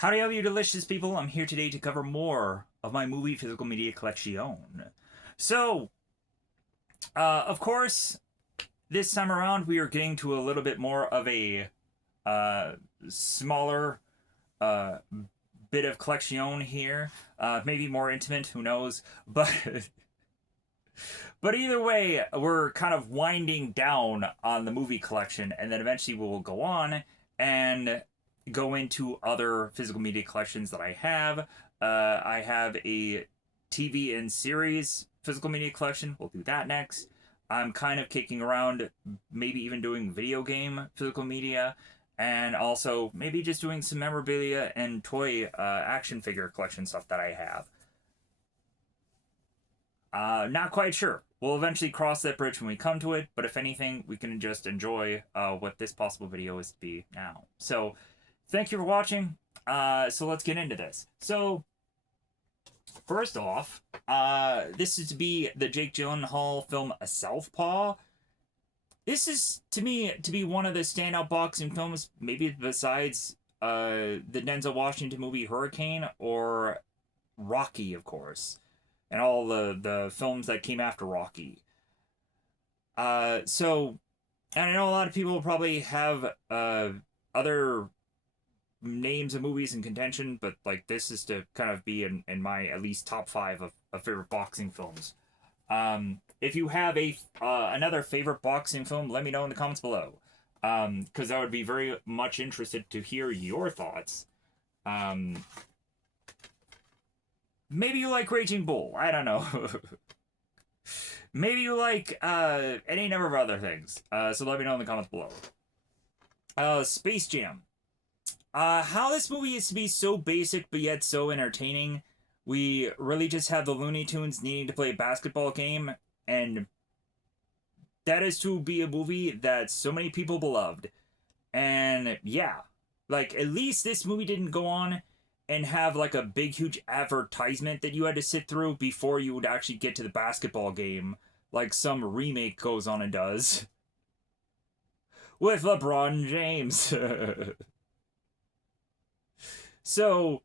Howdy, how you delicious people. I'm here today to cover more of my movie physical media collection. So, of course, this time around we are getting to a little bit more of a uh, smaller uh, bit of collection here. Maybe more intimate, who knows? But but either way, we're kind of winding down on the movie collection, and then eventually we will go on and go into other physical media collections that I have. I have a TV and series physical media collection. We'll do that next. I'm kind of kicking around, maybe even doing video game physical media, and also maybe just doing some memorabilia and toy action figure collection stuff that I have. Not quite sure. We'll eventually cross that bridge when we come to it, but if anything, we can just enjoy what this possible video is to be now. So, thank you for watching. So let's get into this. So, first off, this is to be the Jake Gyllenhaal film A Southpaw. This is, to me, to be one of the standout boxing films, maybe besides the Denzel Washington movie Hurricane or Rocky, of course, and all the films that came after Rocky. So, and I know a lot of people probably have other names of movies in contention, but like this is to kind of be in my at least top five of favorite boxing films. If you have a another favorite boxing film, let me know in the comments below, because I would be very much interested to hear your thoughts. Maybe you like Raging Bull. I don't know. Maybe you like any number of other things. So let me know in the comments below. Space Jam. How this movie is to be so basic but yet so entertaining. We really just have the Looney Tunes needing to play a basketball game, and that is to be a movie that so many people beloved. And yeah, like at least this movie didn't go on and have like a big huge advertisement that you had to sit through before you would actually get to the basketball game, like some remake goes on and does with LeBron James. So,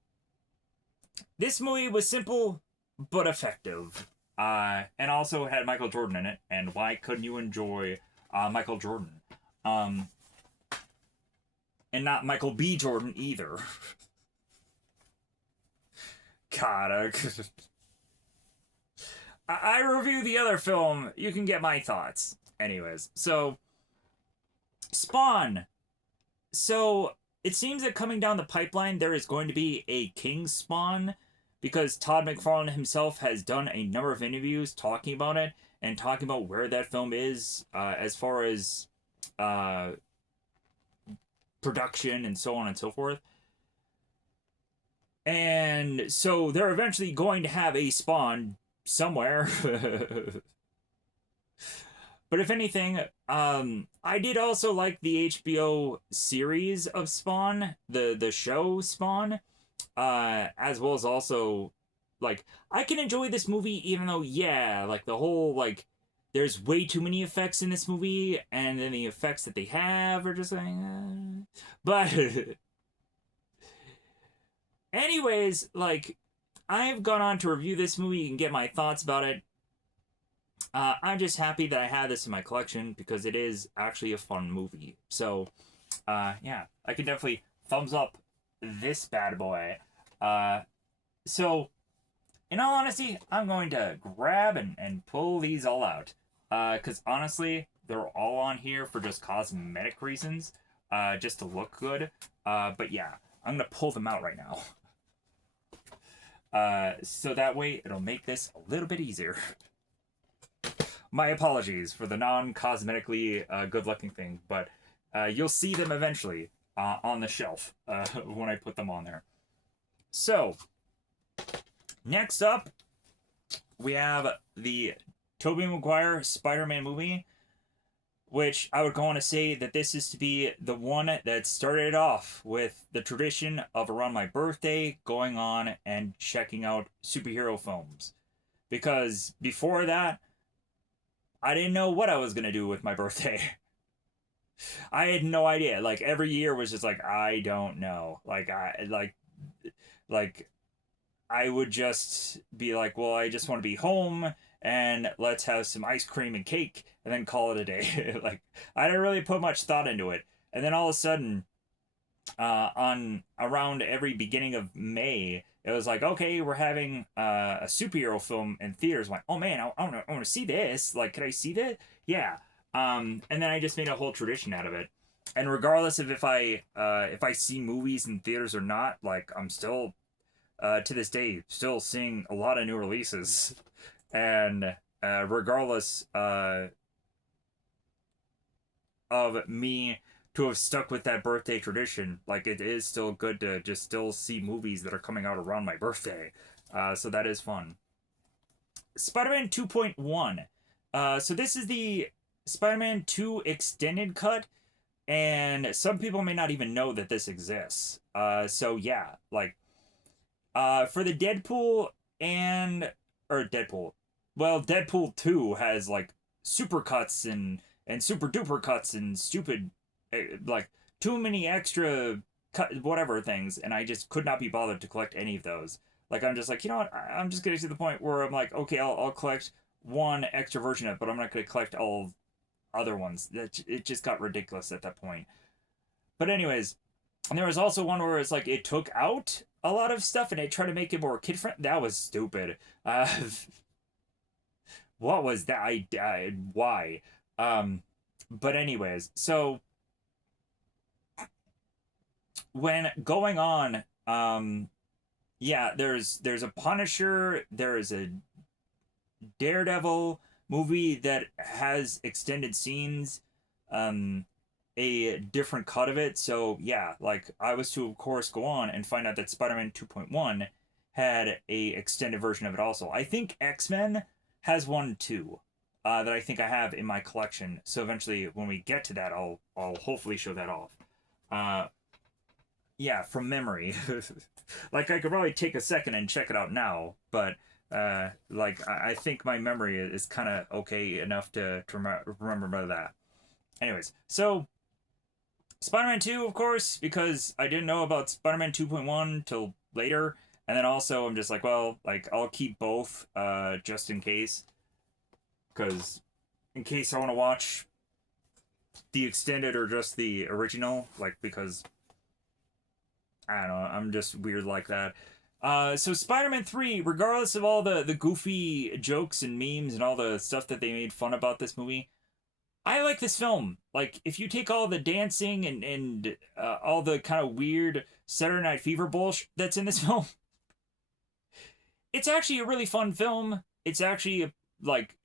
this movie was simple but effective, and also had Michael Jordan in it. And why couldn't you enjoy Michael Jordan? And not Michael B. Jordan either. God, I review the other film. You can get my thoughts. Anyways, so Spawn. So it seems that coming down the pipeline, there is going to be a King Spawn, because Todd McFarlane himself has done a number of interviews talking about it and talking about where that film is as far as production and so on and so forth. And so they're eventually going to have a Spawn somewhere. But if anything, I did also like the HBO series of Spawn, the show Spawn, as well as also, like, I can enjoy this movie even though, yeah, like, the whole, like, there's way too many effects in this movie, and then the effects that they have are just like, But, anyways, like, I've gone on to review this movie and get my thoughts about it. I'm just happy that I had this in my collection because it is actually a fun movie. So, yeah, I can definitely thumbs up this bad boy. So, in all honesty, I'm going to grab and pull these all out. Because honestly, they're all on here for just cosmetic reasons, just to look good. But yeah, I'm going to pull them out right now. So that way it'll make this a little bit easier. My apologies for the non-cosmetically good-looking thing, but you'll see them eventually on the shelf when I put them on there. So, next up, we have the Tobey Maguire Spider-Man movie, which I would go on to say that this is to be the one that started off with the tradition of around my birthday going on and checking out superhero films. Because before that, I didn't know what I was going to do with my birthday. I had no idea. Like, every year was just like, I don't know. Like, like I would just be like, well, I just want to be home and let's have some ice cream and cake and then call it a day. Like I didn't really put much thought into it. And then all of a sudden, on around every beginning of May, it was like, okay, we're having a superhero film in theaters. I'm like, oh man, I want to see this. Like, could I see that? Yeah. And then I just made a whole tradition out of it. And regardless of if I see movies in theaters or not, like I'm still to this day still seeing a lot of new releases, and regardless of me to have stuck with that birthday tradition, like it is still good to just still see movies that are coming out around my birthday. So that is fun. Spider-Man 2.1. So this is the Spider-Man 2 extended cut, and some people may not even know that this exists. So yeah, like for the Deadpool and or Deadpool, well, Deadpool 2 has like super cuts and super duper cuts and stupid like too many extra cut whatever things, and I just could not be bothered to collect any of those. Like I'm just like, you know what? I'm just getting to the point where I'm like, okay, I'll collect one extra version of it, but I'm not going to collect all other ones. That it just got ridiculous at that point. But anyways, and there was also one where it's like it took out a lot of stuff and it tried to make it more kid friendly. That was stupid. What was that? Why? But anyways, so when going on, yeah, there's a Punisher, there is a Daredevil movie that has extended scenes, um, a different cut of it. So yeah, like I was to of course go on and find out that Spider-Man 2.1 had a extended version of it also. I think X-Men has one too. That I think I have in my collection. So eventually when we get to that I'll hopefully show that off. Uh yeah, from memory. Like I could probably take a second and check it out now, but like I think my memory is kind of okay enough to remember that. Anyways, so Spider-Man 2, of course, because I didn't know about Spider-Man 2.1 till later, and then also I'm just like, well, like I'll keep both just in case, because in case I want to watch the extended or just the original, like because I don't know, I'm just weird like that. So Spider-Man 3, regardless of all the goofy jokes and memes and all the stuff that they made fun about this movie, I like this film. Like, if you take all the dancing and all the kind of weird Saturday Night Fever bullshit that's in this film, it's actually a really fun film. It's actually like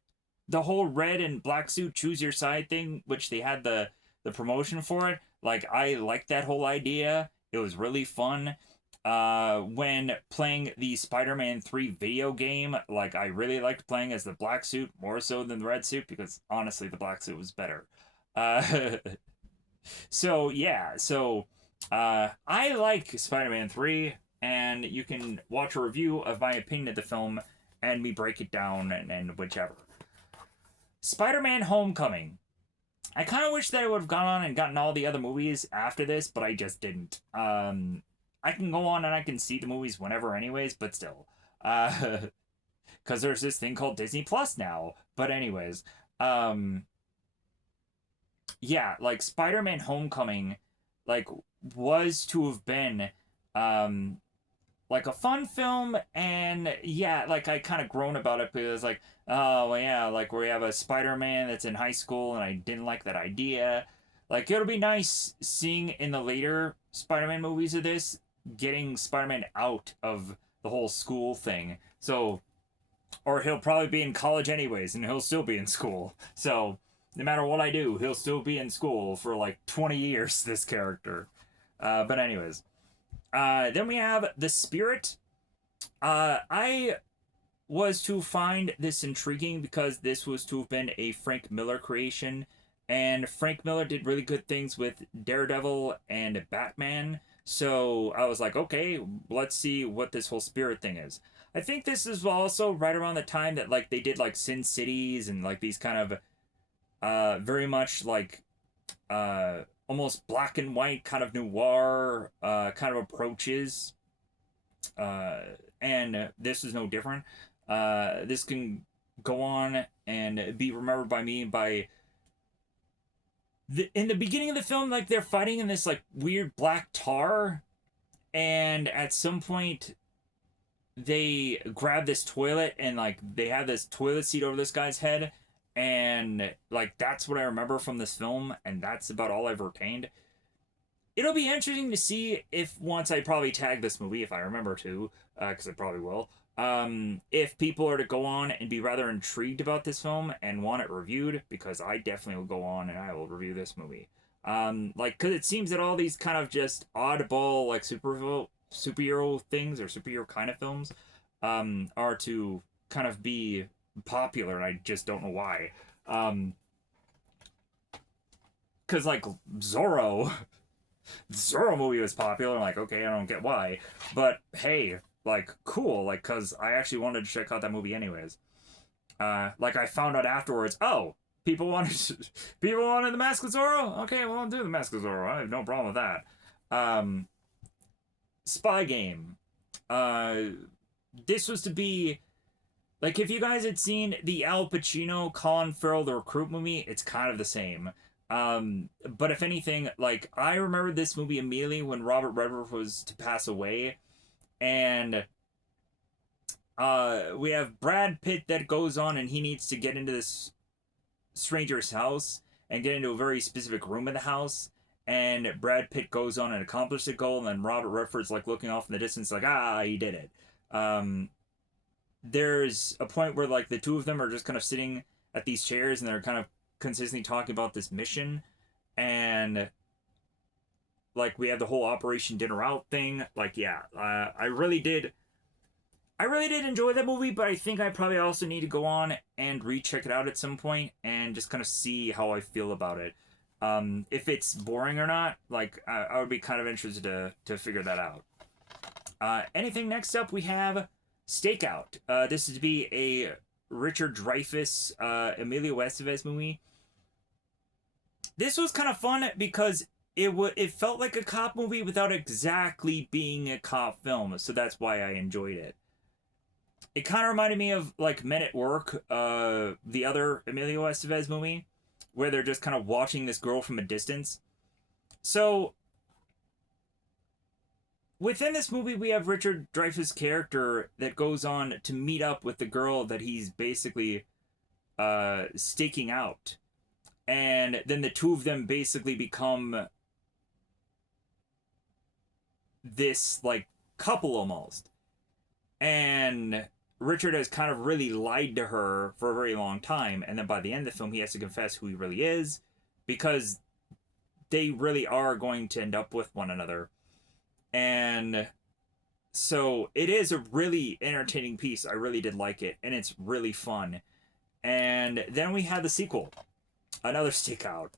the whole red and black suit choose your side thing, which they had the promotion for it. Like I liked that whole idea. It was really fun. When playing the Spider-Man 3 video game, like I really liked playing as the black suit more so than the red suit because honestly the black suit was better. Uh so yeah, so I like Spider-Man 3, and you can watch a review of my opinion of the film and me break it down and whichever. Spider-Man Homecoming. I kind of wish that I would have gone on and gotten all the other movies after this, but I just didn't. I can go on and I can see the movies whenever, anyways, but still. Because there's this thing called Disney Plus now. But, anyways. Yeah, like Spider Man Homecoming, like, was to have been, um, like a fun film, and yeah, like I kind of groan about it because like, oh well, yeah, like we have a Spider-Man that's in high school and I didn't like that idea. Like it'll be nice seeing in the later Spider-Man movies of this getting Spider-Man out of the whole school thing. So or he'll probably be in college anyways and he'll still be in school. So no matter what I do, he'll still be in school for like 20 years this character. But anyways, then we have The Spirit. I was to find this intriguing because this was to have been a Frank Miller creation, and Frank Miller did really good things with Daredevil and Batman. So I was like, okay, let's see what this whole Spirit thing is. I think this is also right around the time that like they did like Sin Cities and like these kind of very much like almost black and white kind of noir kind of approaches. and this is no different. This can go on and be remembered by me by in the beginning of the film, like they're fighting in this like weird black tar, and at some point they grab this toilet and like they have this toilet seat over this guy's head, and like that's what I remember from this film, and that's about all I've retained. It'll be interesting to see if once I probably tag this movie if I remember to, because I probably will. If people are to go on and be rather intrigued about this film and want it reviewed, because I definitely will go on and I will review this movie. Like, because it seems that all these kind of just oddball like superhero things or superhero kind of films, are to kind of be popular, and I just don't know why. Because like Zorro movie was popular. I'm like, okay, I don't get why, but hey, like cool, like because I actually wanted to check out that movie anyways. Like I found out afterwards. Oh, people wanted the Mask of Zorro. Okay, well I'll do the Mask of Zorro. I have no problem with that. Spy Game. This was to be like if you guys had seen the Al Pacino, Colin Farrell, The Recruit movie, it's kind of the same. But if anything, like I remember this movie immediately when Robert Redford was to pass away, and we have Brad Pitt that goes on and he needs to get into this stranger's house and get into a very specific room in the house, and Brad Pitt goes on and accomplishes the goal, and then Robert Redford's like looking off in the distance like, he did it. There's a point where like the two of them are just kind of sitting at these chairs and they're kind of consistently talking about this mission, and like we have the whole Operation Dinner Out thing. Like yeah, I really did enjoy that movie, but I think I probably also need to go on and recheck it out at some point and just kind of see how I feel about it. If it's boring or not, like I would be kind of interested to figure that out. Anything next up, we have Stakeout. This is to be a Richard Dreyfuss, Emilio Estevez movie. This was kind of fun because it felt like a cop movie without exactly being a cop film, so that's why I enjoyed it. It kind of reminded me of like Men at Work, the other Emilio Estevez movie, where they're just kind of watching this girl from a distance. So within this movie, we have Richard Dreyfuss' character that goes on to meet up with the girl that he's basically staking out. And then the two of them basically become this, like, couple almost. And Richard has kind of really lied to her for a very long time. And then by the end of the film, he has to confess who he really is, because they really are going to end up with one another. And so it is a really entertaining piece. I really did like it, and it's really fun. And then we had the sequel, another Stakeout.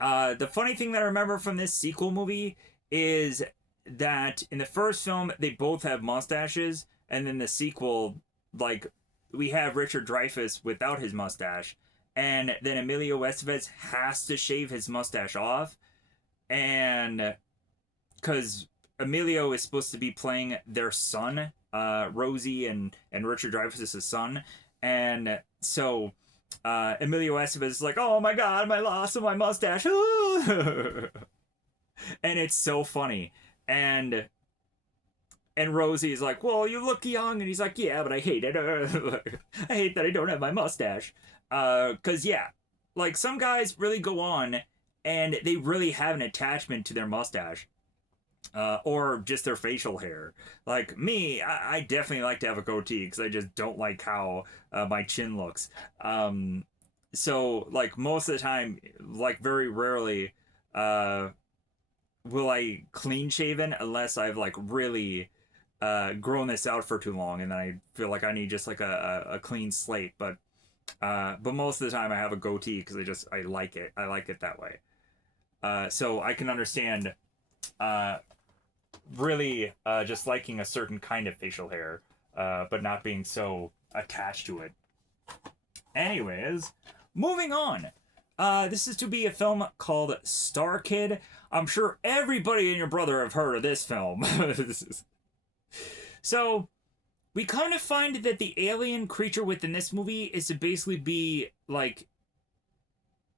The funny thing that I remember from this sequel movie is that in the first film they both have mustaches, and then the sequel, like, we have Richard Dreyfuss without his mustache, and then Emilio Estevez has to shave his mustache off, and because Emilio is supposed to be playing their son, Rosie and Richard Dreyfuss' son, and so Emilio Estevez is like, oh my god, my loss of my mustache. And it's so funny. And Rosie's like, well, you look young. And he's like, yeah, but I hate it. I hate that I don't have my mustache. Because, yeah, like some guys really go on and they really have an attachment to their mustache. Or just their facial hair. Like me, I definitely like to have a goatee because I just don't like how my chin looks. So like most of the time, like very rarely, will I clean shaven unless I've like really grown this out for too long, and then I feel like I need just like a clean slate. But most of the time I have a goatee because I like it. I like it that way. So I can understand really just liking a certain kind of facial hair, but not being so attached to it. Anyways, moving on. This is to be a film called Star Kid. I'm sure everybody and your brother have heard of this film. So we kind of find that the alien creature within this movie is to basically be like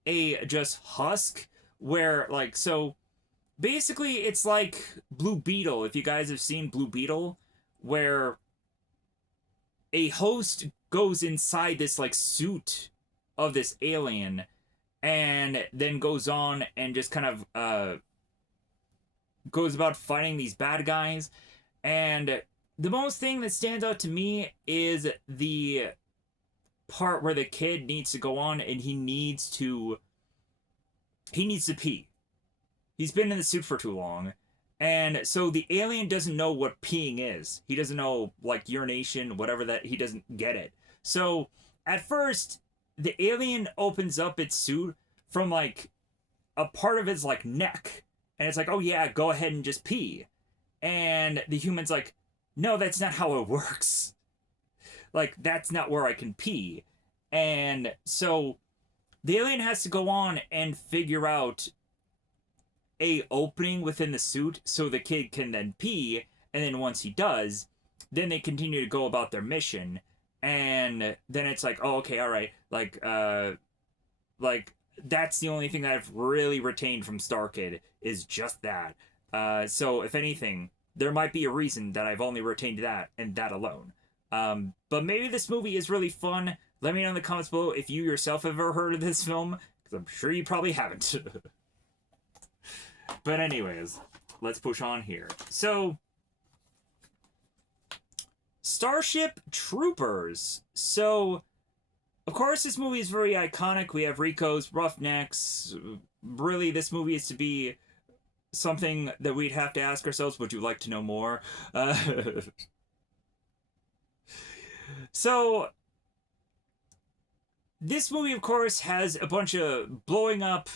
a just husk, where like so basically it's like Blue Beetle, if you guys have seen Blue Beetle, where a host goes inside this like suit of this alien and then goes on and just kind of goes about fighting these bad guys. And the most thing that stands out to me is the part where the kid needs to go on and he needs to pee. He's been in the suit for too long. And so the alien doesn't know what peeing is. He doesn't know, like, urination, whatever that, he doesn't get it. So at first, the alien opens up its suit from, like, a part of his, like, neck. And it's like, oh yeah, go ahead and just pee. And the human's like, no, that's not how it works. Like, that's not where I can pee. And so the alien has to go on and figure out a opening within the suit so the kid can then pee, and then once he does, then they continue to go about their mission. And then it's like, oh, okay, all right, like that's the only thing that I've really retained from Star Kid is just that. So if anything, there might be a reason that I've only retained that and that alone. But maybe this movie is really fun. Let me know in the comments below if you yourself have ever heard of this film, because I'm sure you probably haven't. But anyways, let's push on here. So, Starship Troopers. So, of course, this movie is very iconic. We have Rico's Roughnecks. Really, this movie is to be something that we'd have to ask ourselves, would you like to know more? So, this movie, of course, has a bunch of blowing up,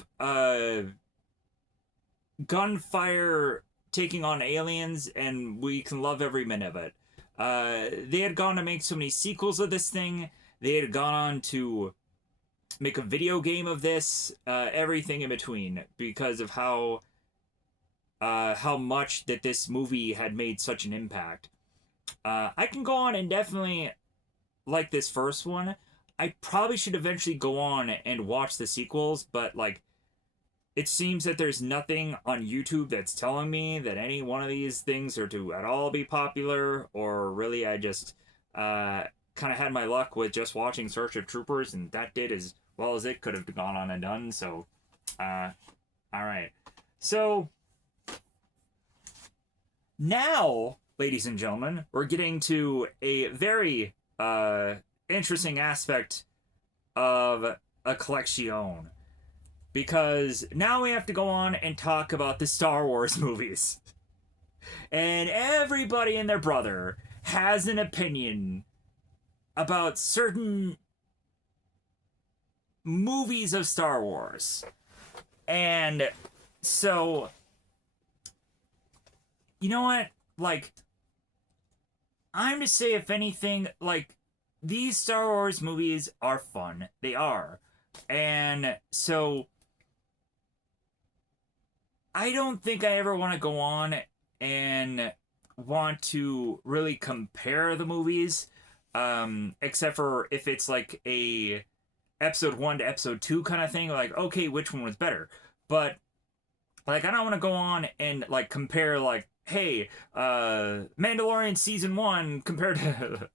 gunfire taking on aliens, and we can love every minute of it. They had gone to make so many sequels of this thing. They had gone on to make a video game of this, everything in between, because of how much that this movie had made such an impact. I can go on and definitely like this first one. I probably should eventually go on and watch the sequels, but like, it seems that there's nothing on YouTube that's telling me that any one of these things are to at all be popular, or really I just kind of had my luck with just watching Starship Troopers, and that did as well as it could have gone on and done. So, alright. So, now, ladies and gentlemen, we're getting to a very interesting aspect of a collection. Because now we have to go on and talk about the Star Wars movies. And everybody and their brother has an opinion about certain movies of Star Wars. And so, you know what? Like, I'm to say, if anything, like, these Star Wars movies are fun. They are. And so, I don't think I ever want to go on and want to really compare the movies, except for if it's like a episode 1 to episode 2 kind of thing, like, okay, which one was better? But like, I don't want to go on and like compare, like, hey, Mandalorian season 1 compared to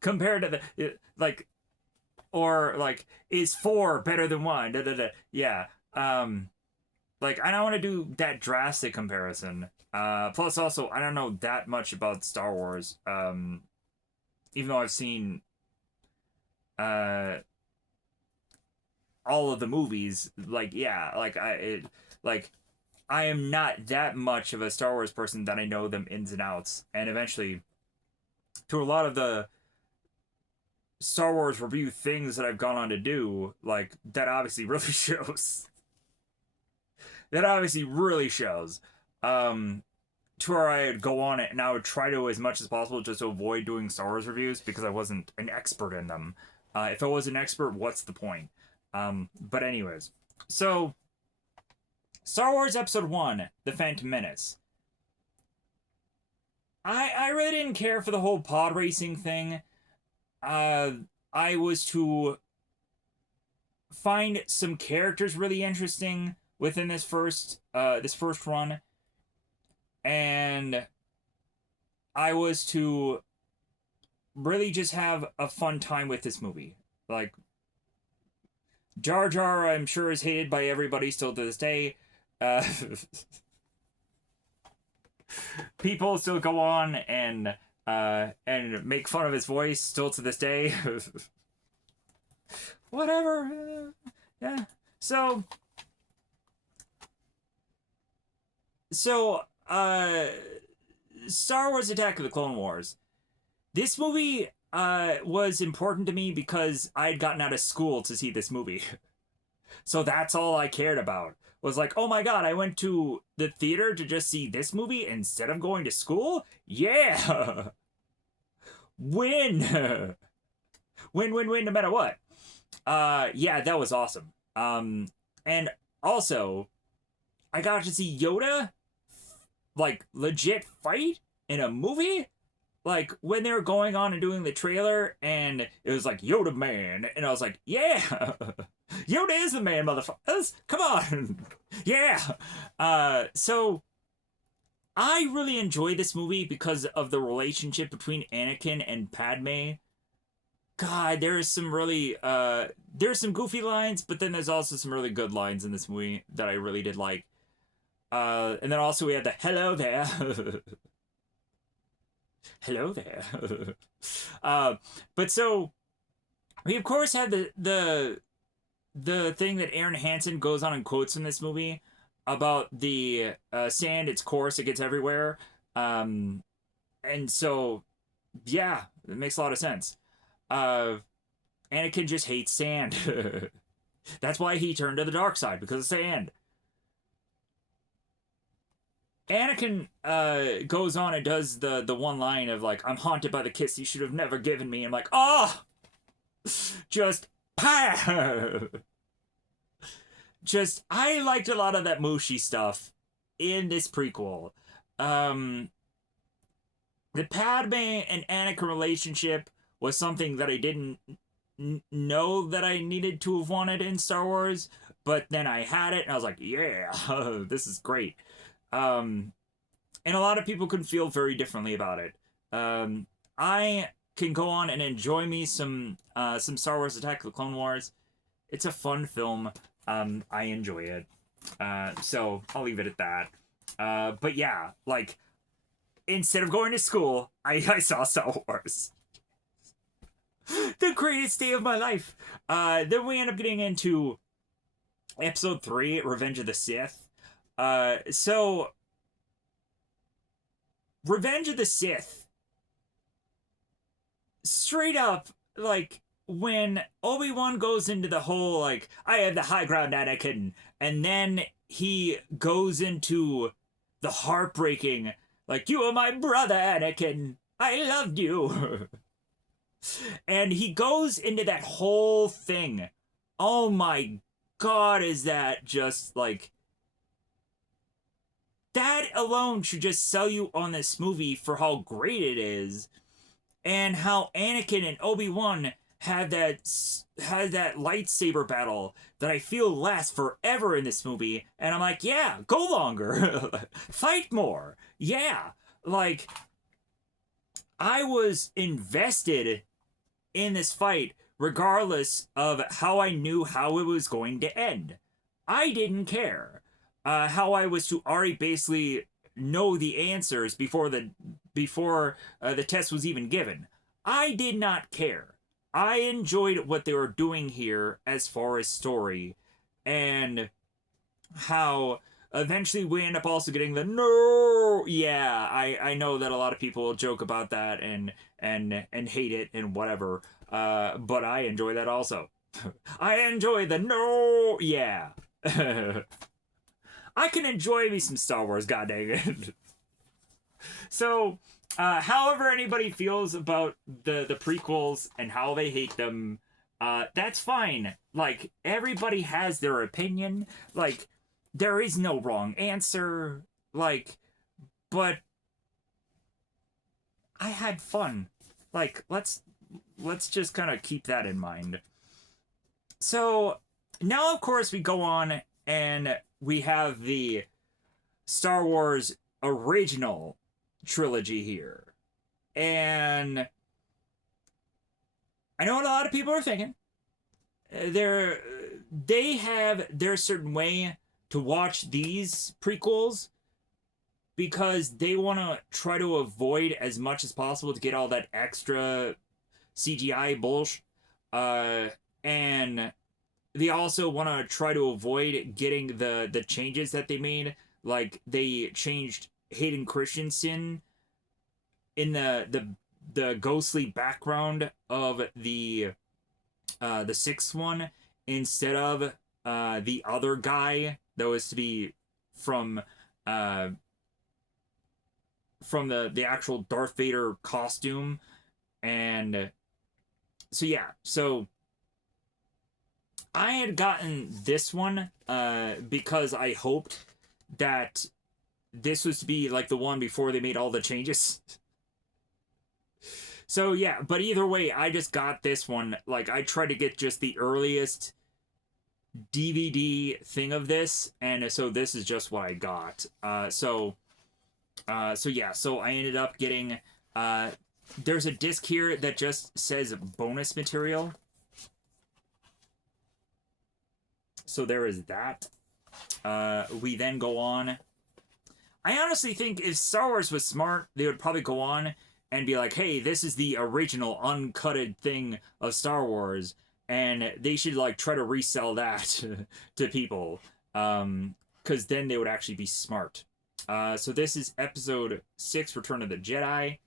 compared to the like, or like, is 4 better than 1? Da, da, da. Yeah. Like, I don't want to do that drastic comparison. Plus, also, I don't know that much about Star Wars. Even though I've seen all of the movies, like, yeah, like I am not that much of a Star Wars person that I know them ins and outs. And eventually, to a lot of the Star Wars review things that I've gone on to do, like, that obviously really shows. That obviously really shows. To where I would go on it and I would try to, as much as possible, just to avoid doing Star Wars reviews because I wasn't an expert in them. If I was an expert, what's the point? But anyways, so Star Wars Episode 1, The Phantom Menace. I really didn't care for the whole pod racing thing. I was to find some characters really interesting within this first run, and I was to really just have a fun time with this movie. Like, Jar Jar, I'm sure, is hated by everybody still to this day. Uh, People still go on and make fun of his voice still to this day. Whatever. Yeah. So so Star Wars Attack of the Clone Wars. This movie was important to me because I had gotten out of school to see this movie. So that's all I cared about. Was like, oh my god, I went to the theater to just see this movie instead of going to school? Yeah! Win! Win, no matter what. Yeah, that was awesome. And also, I got to see Yoda, like, legit fight in a movie? Like, when they were going on and doing the trailer, and it was like, Yoda man, and I was like, yeah! Yoda is the man, motherfuckers! Come on! Yeah! So, I really enjoy this movie because of the relationship between Anakin and Padme. God, there's some goofy lines, but then there's also some really good lines in this movie that I really did like. And then also we had the hello there. Hello there. But so we of course had the thing that Aaron Hansen goes on and quotes in this movie about the sand, its coarse, it gets everywhere. And so yeah, it makes a lot of sense. Anakin just hates sand. That's why he turned to the dark side, because of sand. Anakin goes on and does the one line of like, I'm haunted by the kiss you should have never given me. I'm like, oh! Just, just, I liked a lot of that Mushi stuff in this prequel. The Padme and Anakin relationship was something that I didn't know that I needed to have wanted in Star Wars, but then I had it and I was like, yeah, this is great. And a lot of people can feel very differently about it. I can go on and enjoy me some Star Wars Attack of the Clone Wars. It's a fun film. I enjoy it. So I'll leave it at that. But yeah, like, instead of going to school, I saw Star Wars. The greatest day of my life. Then we end up getting into episode 3, Revenge of the Sith. So Revenge of the Sith, straight up, like, when Obi-Wan goes into the whole, like, I have the high ground, Anakin, and then he goes into the heartbreaking, like, you are my brother, Anakin, I loved you. And he goes into that whole thing. Oh my god, is that just, like, that alone should just sell you on this movie for how great it is, and how Anakin and Obi-Wan had that lightsaber battle that I feel lasts forever in this movie, and I'm like, yeah, go longer. Fight more. Yeah. Like, I was invested in this fight regardless of how I knew how it was going to end. I didn't care. How I was to already basically know the answers before the test was even given. I did not care. I enjoyed what they were doing here as far as story, and how eventually we end up also getting the no. Yeah, I know that a lot of people joke about that and hate it and whatever. But I enjoy that also. I enjoy the no. Yeah. I can enjoy me some Star Wars, god dang it. So, however anybody feels about the prequels and how they hate them, that's fine. Like, everybody has their opinion. Like, there is no wrong answer. Like, but I had fun. Like, let's just kind of keep that in mind. So now, of course, we go on and we have the Star Wars original trilogy here. And I know what a lot of people are thinking. They're they have their certain way to watch these prequels because they want to try to avoid as much as possible to get all that extra CGI bullshit. And they also want to try to avoid getting the changes that they made. Like they changed Hayden Christensen in the ghostly background of the sixth one instead of the other guy that was to be from uh the actual Darth Vader costume. And so yeah, so I had gotten this one because I hoped that this was to be like the one before they made all the changes. So yeah, but either way, I just got this one. Like I tried to get just the earliest DVD thing of this, and so this is just what I got. So yeah, so I ended up getting there's a disc here that just says bonus material. So there is that. We then go on. I honestly think if Star Wars was smart, they would probably go on and be like, hey, this is the original uncutted thing of Star Wars, and they should like try to resell that to people, because then they would actually be smart. So this is episode 6, Return of the Jedi.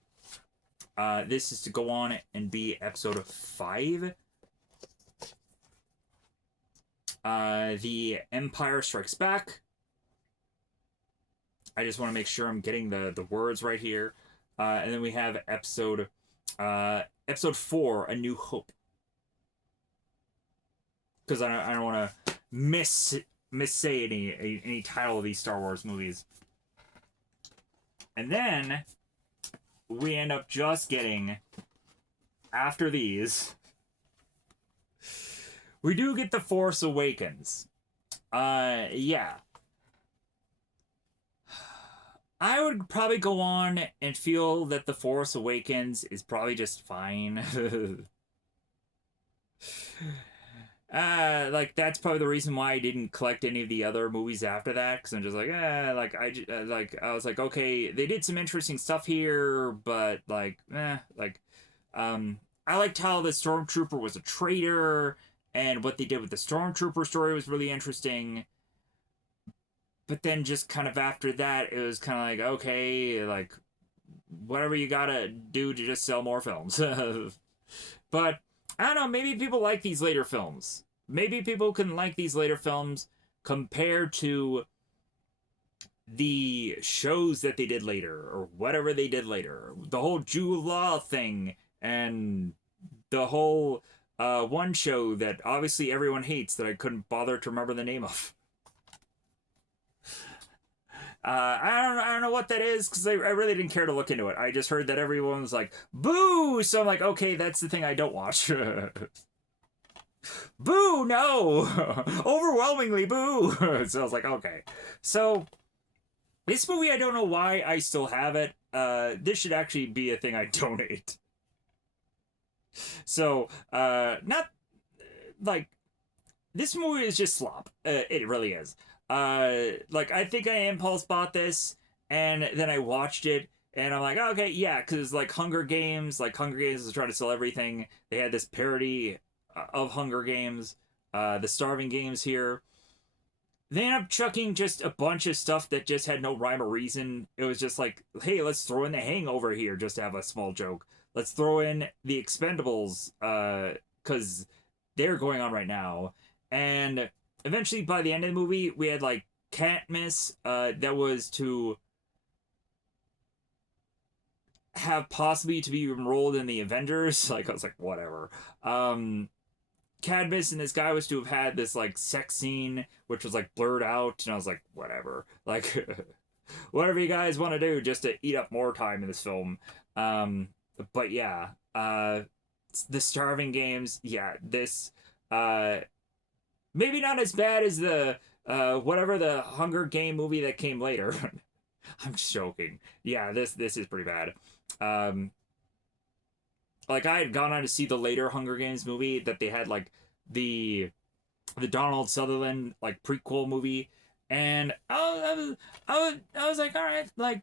This is to go on and be episode 5. The Empire Strikes Back. I just want to make sure I'm getting the words right here. And then we have episode 4, A New Hope. Because I don't want to missay any title of these Star Wars movies. And then we end up just getting, after these, we do get The Force Awakens. Yeah. I would probably go on and feel that The Force Awakens is probably just fine. Like that's probably the reason why I didn't collect any of the other movies after that, because I'm just like, I was like, okay, they did some interesting stuff here, but I liked how the Stormtrooper was a traitor, and what they did with the Stormtrooper story was really interesting. But then just kind of after that, it was kind of like, okay, like whatever you gotta do to just sell more films. But I don't know, maybe people like these later films. Maybe people can like these later films compared to the shows that they did later, or whatever they did later. The whole Jude Law thing, and the whole one show that obviously everyone hates that I couldn't bother to remember the name of. I don't know what that is, because I really didn't care to look into it. I just heard that everyone was like, boo! So I'm like, okay, that's the thing I don't watch. Boo, no! Overwhelmingly boo! So I was like, okay. So, this movie, I don't know why I still have it. This should actually be a thing I donate. So, not, like, this movie is just slop. It really is. Like I think I impulse bought this, and then I watched it, and I'm like, oh, okay, yeah, because like Hunger Games was trying to sell everything. They had this parody of Hunger Games, the Starving Games here. They end up chucking just a bunch of stuff that just had no rhyme or reason. It was just like, hey, let's throw in the Hangover here just to have a small joke. Let's throw in the Expendables, because they're going on right now, and eventually, by the end of the movie, we had like Katniss that was to have possibly to be enrolled in the Avengers. Like I was like, whatever. Cadmus and this guy was to have had this like sex scene, which was like blurred out, and I was like, whatever. Like, whatever you guys want to do just to eat up more time in this film. But yeah, the Starving Games, yeah, this uh maybe not as bad as the whatever the Hunger Game movie that came later. I'm joking. Yeah, this is pretty bad. Um like I had gone on to see the later Hunger Games movie that they had like the Donald Sutherland like prequel movie, and I was like, all right, like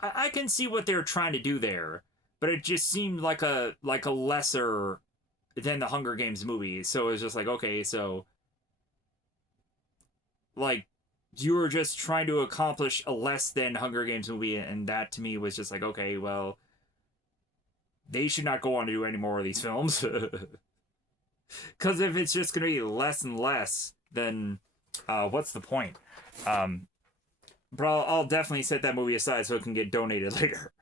I can see what they're trying to do there, but it just seemed like a lesser than the Hunger Games movie. So it was just like, okay, so like you were just trying to accomplish a less than Hunger Games movie, and that to me was just like, okay, well, they should not go on to do any more of these films. Because if it's just gonna be less and less, then what's the point? Um, but I'll definitely set that movie aside so it can get donated later.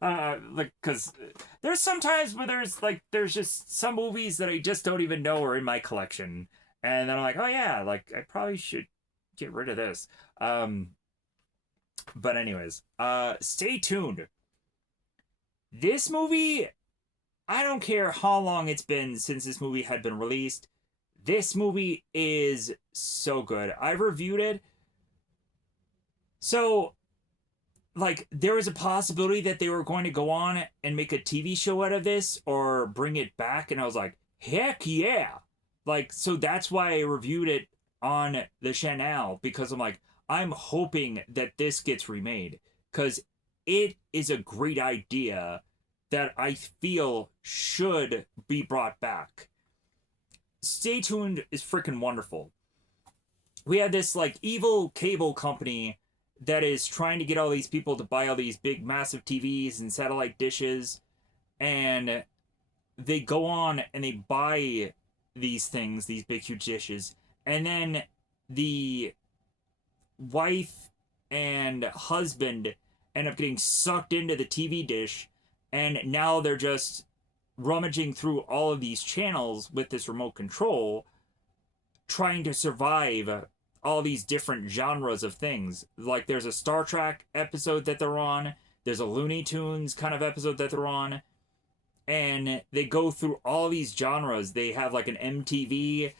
Like, because there's sometimes where there's just some movies that I just don't even know are in my collection, and then I'm like, oh yeah, like I probably should get rid of this. But anyways, stay tuned. This movie, I don't care how long it's been since this movie had been released. This movie is so good. I reviewed it. So, like, there was a possibility that they were going to go on and make a TV show out of this or bring it back. And I was like, heck yeah. Like, so that's why I reviewed it on the channel, because I'm like, I'm hoping that this gets remade because it is a great idea that I feel should be brought back. Stay Tuned is freaking wonderful. We have this like evil cable company that is trying to get all these people to buy all these big massive TVs and satellite dishes, and they go on and they buy these things, these big huge dishes, and then the wife and husband end up getting sucked into the TV dish, and now they're just rummaging through all of these channels with this remote control, trying to survive all these different genres of things. Like there's a Star Trek episode that they're on, there's a Looney Tunes kind of episode that they're on, and they go through all these genres. They have like an MTV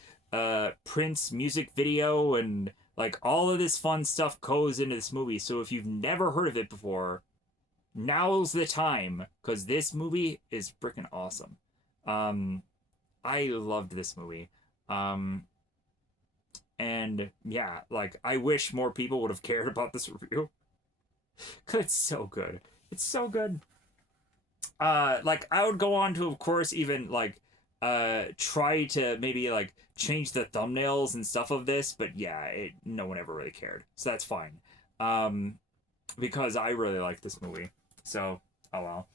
Prince music video, and like all of this fun stuff goes into this movie. So if you've never heard of it before, now's the time, because this movie is freaking awesome. I loved this movie. And yeah, like I wish more people would have cared about this review. Cause it's so good. It's so good. Like I would go on to, of course, even like try to maybe like change the thumbnails and stuff of this, but yeah, no one ever really cared, so that's fine. Because I really like this movie, so oh well.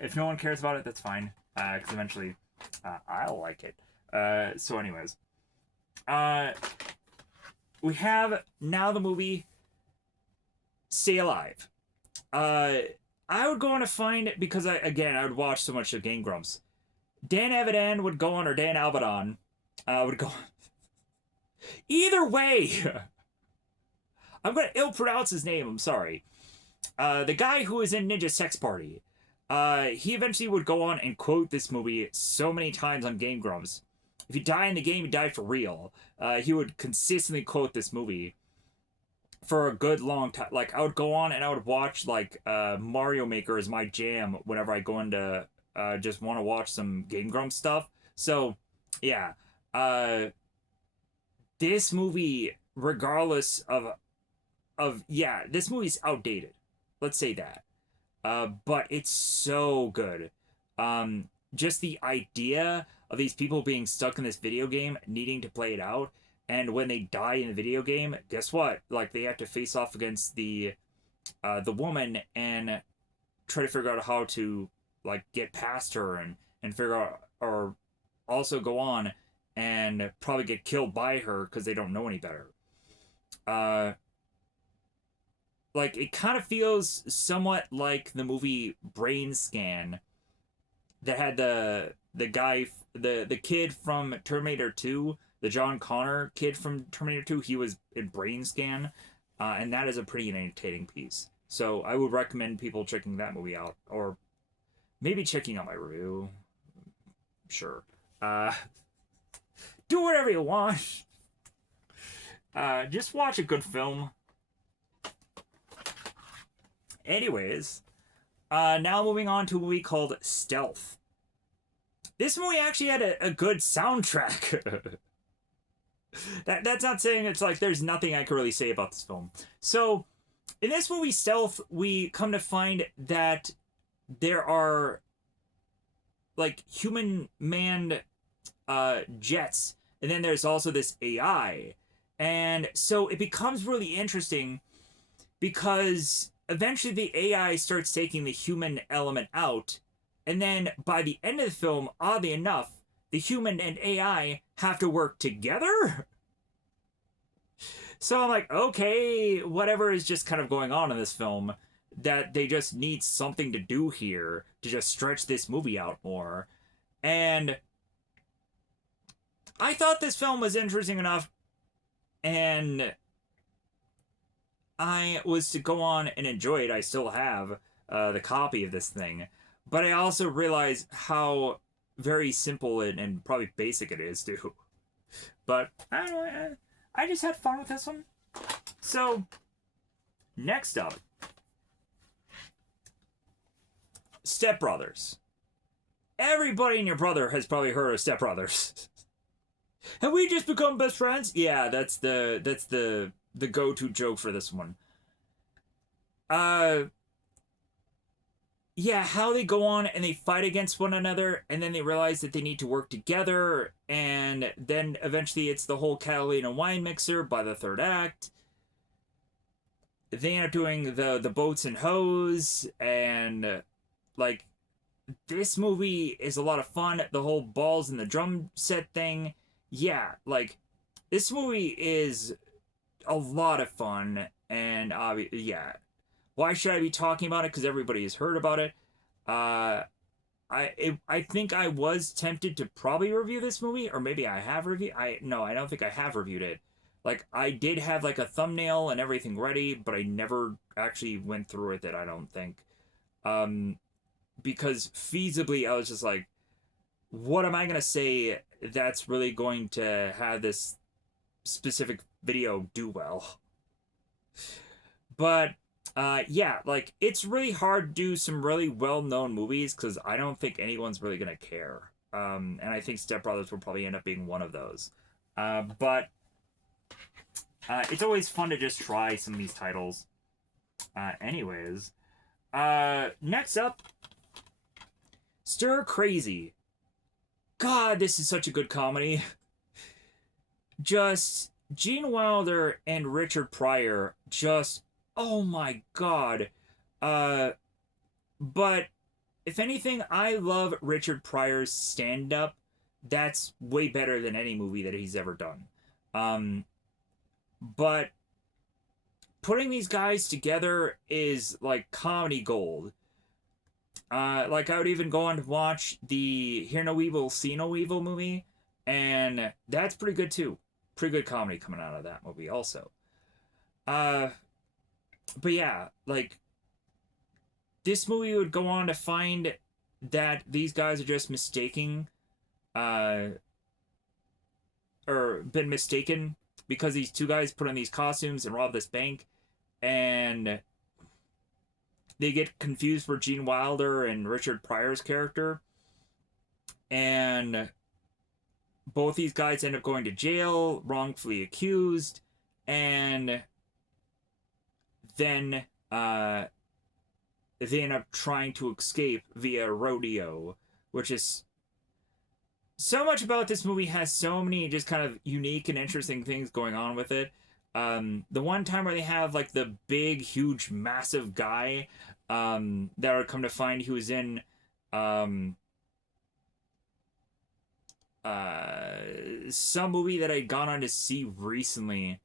If no one cares about it, that's fine. Because eventually, I'll like it. So anyways, we have now the movie Stay Alive. I would go on to find it because I would watch so much of Game Grumps. Dan Avidan would go on, or Dan Albadan would go on. Either way, I'm going to ill pronounce his name, I'm sorry. The guy who was in Ninja Sex Party, he eventually would go on and quote this movie so many times on Game Grumps. If you die in the game, you die for real. He would consistently quote this movie for a good long time. Like I would go on and I would watch like Mario Maker is my jam whenever I go into just want to watch some Game Grumps stuff. So yeah, this movie, regardless of yeah, this movie's outdated. Let's say that. But it's so good. Just the idea of these people being stuck in this video game, needing to play it out, and when they die in the video game, guess what? Like they have to face off against the woman and try to figure out how to like get past her and figure out, or also go on and probably get killed by her because they don't know any better. Like it kind of feels somewhat like the movie Brain Scan that had the guy, the kid from Terminator 2, the John Connor kid from Terminator 2, he was in Brain Scan, and that is a pretty entertaining piece. So I would recommend people checking that movie out, or maybe checking out my review. Sure. Do whatever you want. Just watch a good film. Anyways, now moving on to a movie called Stealth. This movie actually had a good soundtrack. That's not saying it's like there's nothing I can really say about this film. So, in this movie Stealth, we come to find that there are like human manned jets, and then there's also this AI. And so it becomes really interesting because eventually the AI starts taking the human element out, and then by the end of the film, oddly enough, the human and AI have to work together. So I'm like, okay, whatever is just kind of going on in this film, that they just need something to do here to just stretch this movie out more. And I thought this film was interesting enough, and I was to go on and enjoy it. I still have the copy of this thing, but I also realize how very simple and probably basic it is too. But I don't know, I just had fun with this one. So next up, Step Brothers. Everybody and your brother has probably heard of Step Brothers. Have we just become best friends? Yeah, that's the go-to joke for this one. Yeah, how they go on and they fight against one another, and then they realize that they need to work together, and then eventually it's the whole Catalina wine mixer by the third act. They end up doing the boats and hoes, and like this movie is a lot of fun. The whole balls and the drum set thing. Yeah, like this movie is a lot of fun, and yeah. Why should I be talking about it? Because everybody has heard about it. I think I was tempted to probably review this movie, or maybe I have reviewed. I don't think I have reviewed it. Like I did have like a thumbnail and everything ready, but I never actually went through with it. I don't think, because feasibly I was just like, what am I gonna say that's really going to have this specific video do well? But yeah, like it's really hard to do some really well-known movies because I don't think anyone's really gonna care. And I think Step Brothers will probably end up being one of those. But it's always fun to just try some of these titles. Anyways, next up, Stir Crazy. God, this is such a good comedy. Just Gene Wilder and Richard Pryor, just oh my god. But if anything, I love Richard Pryor's stand-up. That's way better than any movie that he's ever done. But putting these guys together is like comedy gold. Like I would even go on to watch the Hear No Evil, See No Evil movie, and that's pretty good too. Pretty good comedy coming out of that movie also. But yeah, like this movie would go on to find that these guys are just mistaking, or been mistaken because these two guys put on these costumes and rob this bank, and they get confused for Gene Wilder and Richard Pryor's character, and both these guys end up going to jail, wrongfully accused, and then they end up trying to escape via rodeo, which is so much about this movie has so many just kind of unique and interesting things going on with it. The one time where they have like the big, huge, massive guy that are come to find he was in some movie that I'd gone on to see recently,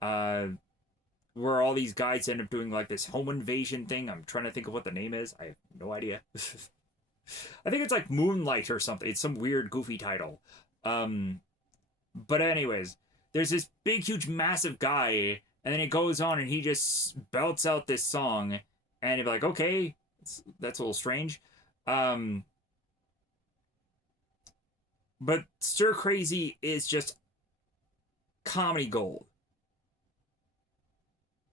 where all these guys end up doing like this home invasion thing. I'm trying to think of what the name is. I have no idea. I think it's like Moonlight or something. It's some weird, goofy title. But anyways, there's this big, huge, massive guy, and then it goes on and he just belts out this song, and you're like, okay, that's a little strange. Um, but Stir Crazy is just comedy gold.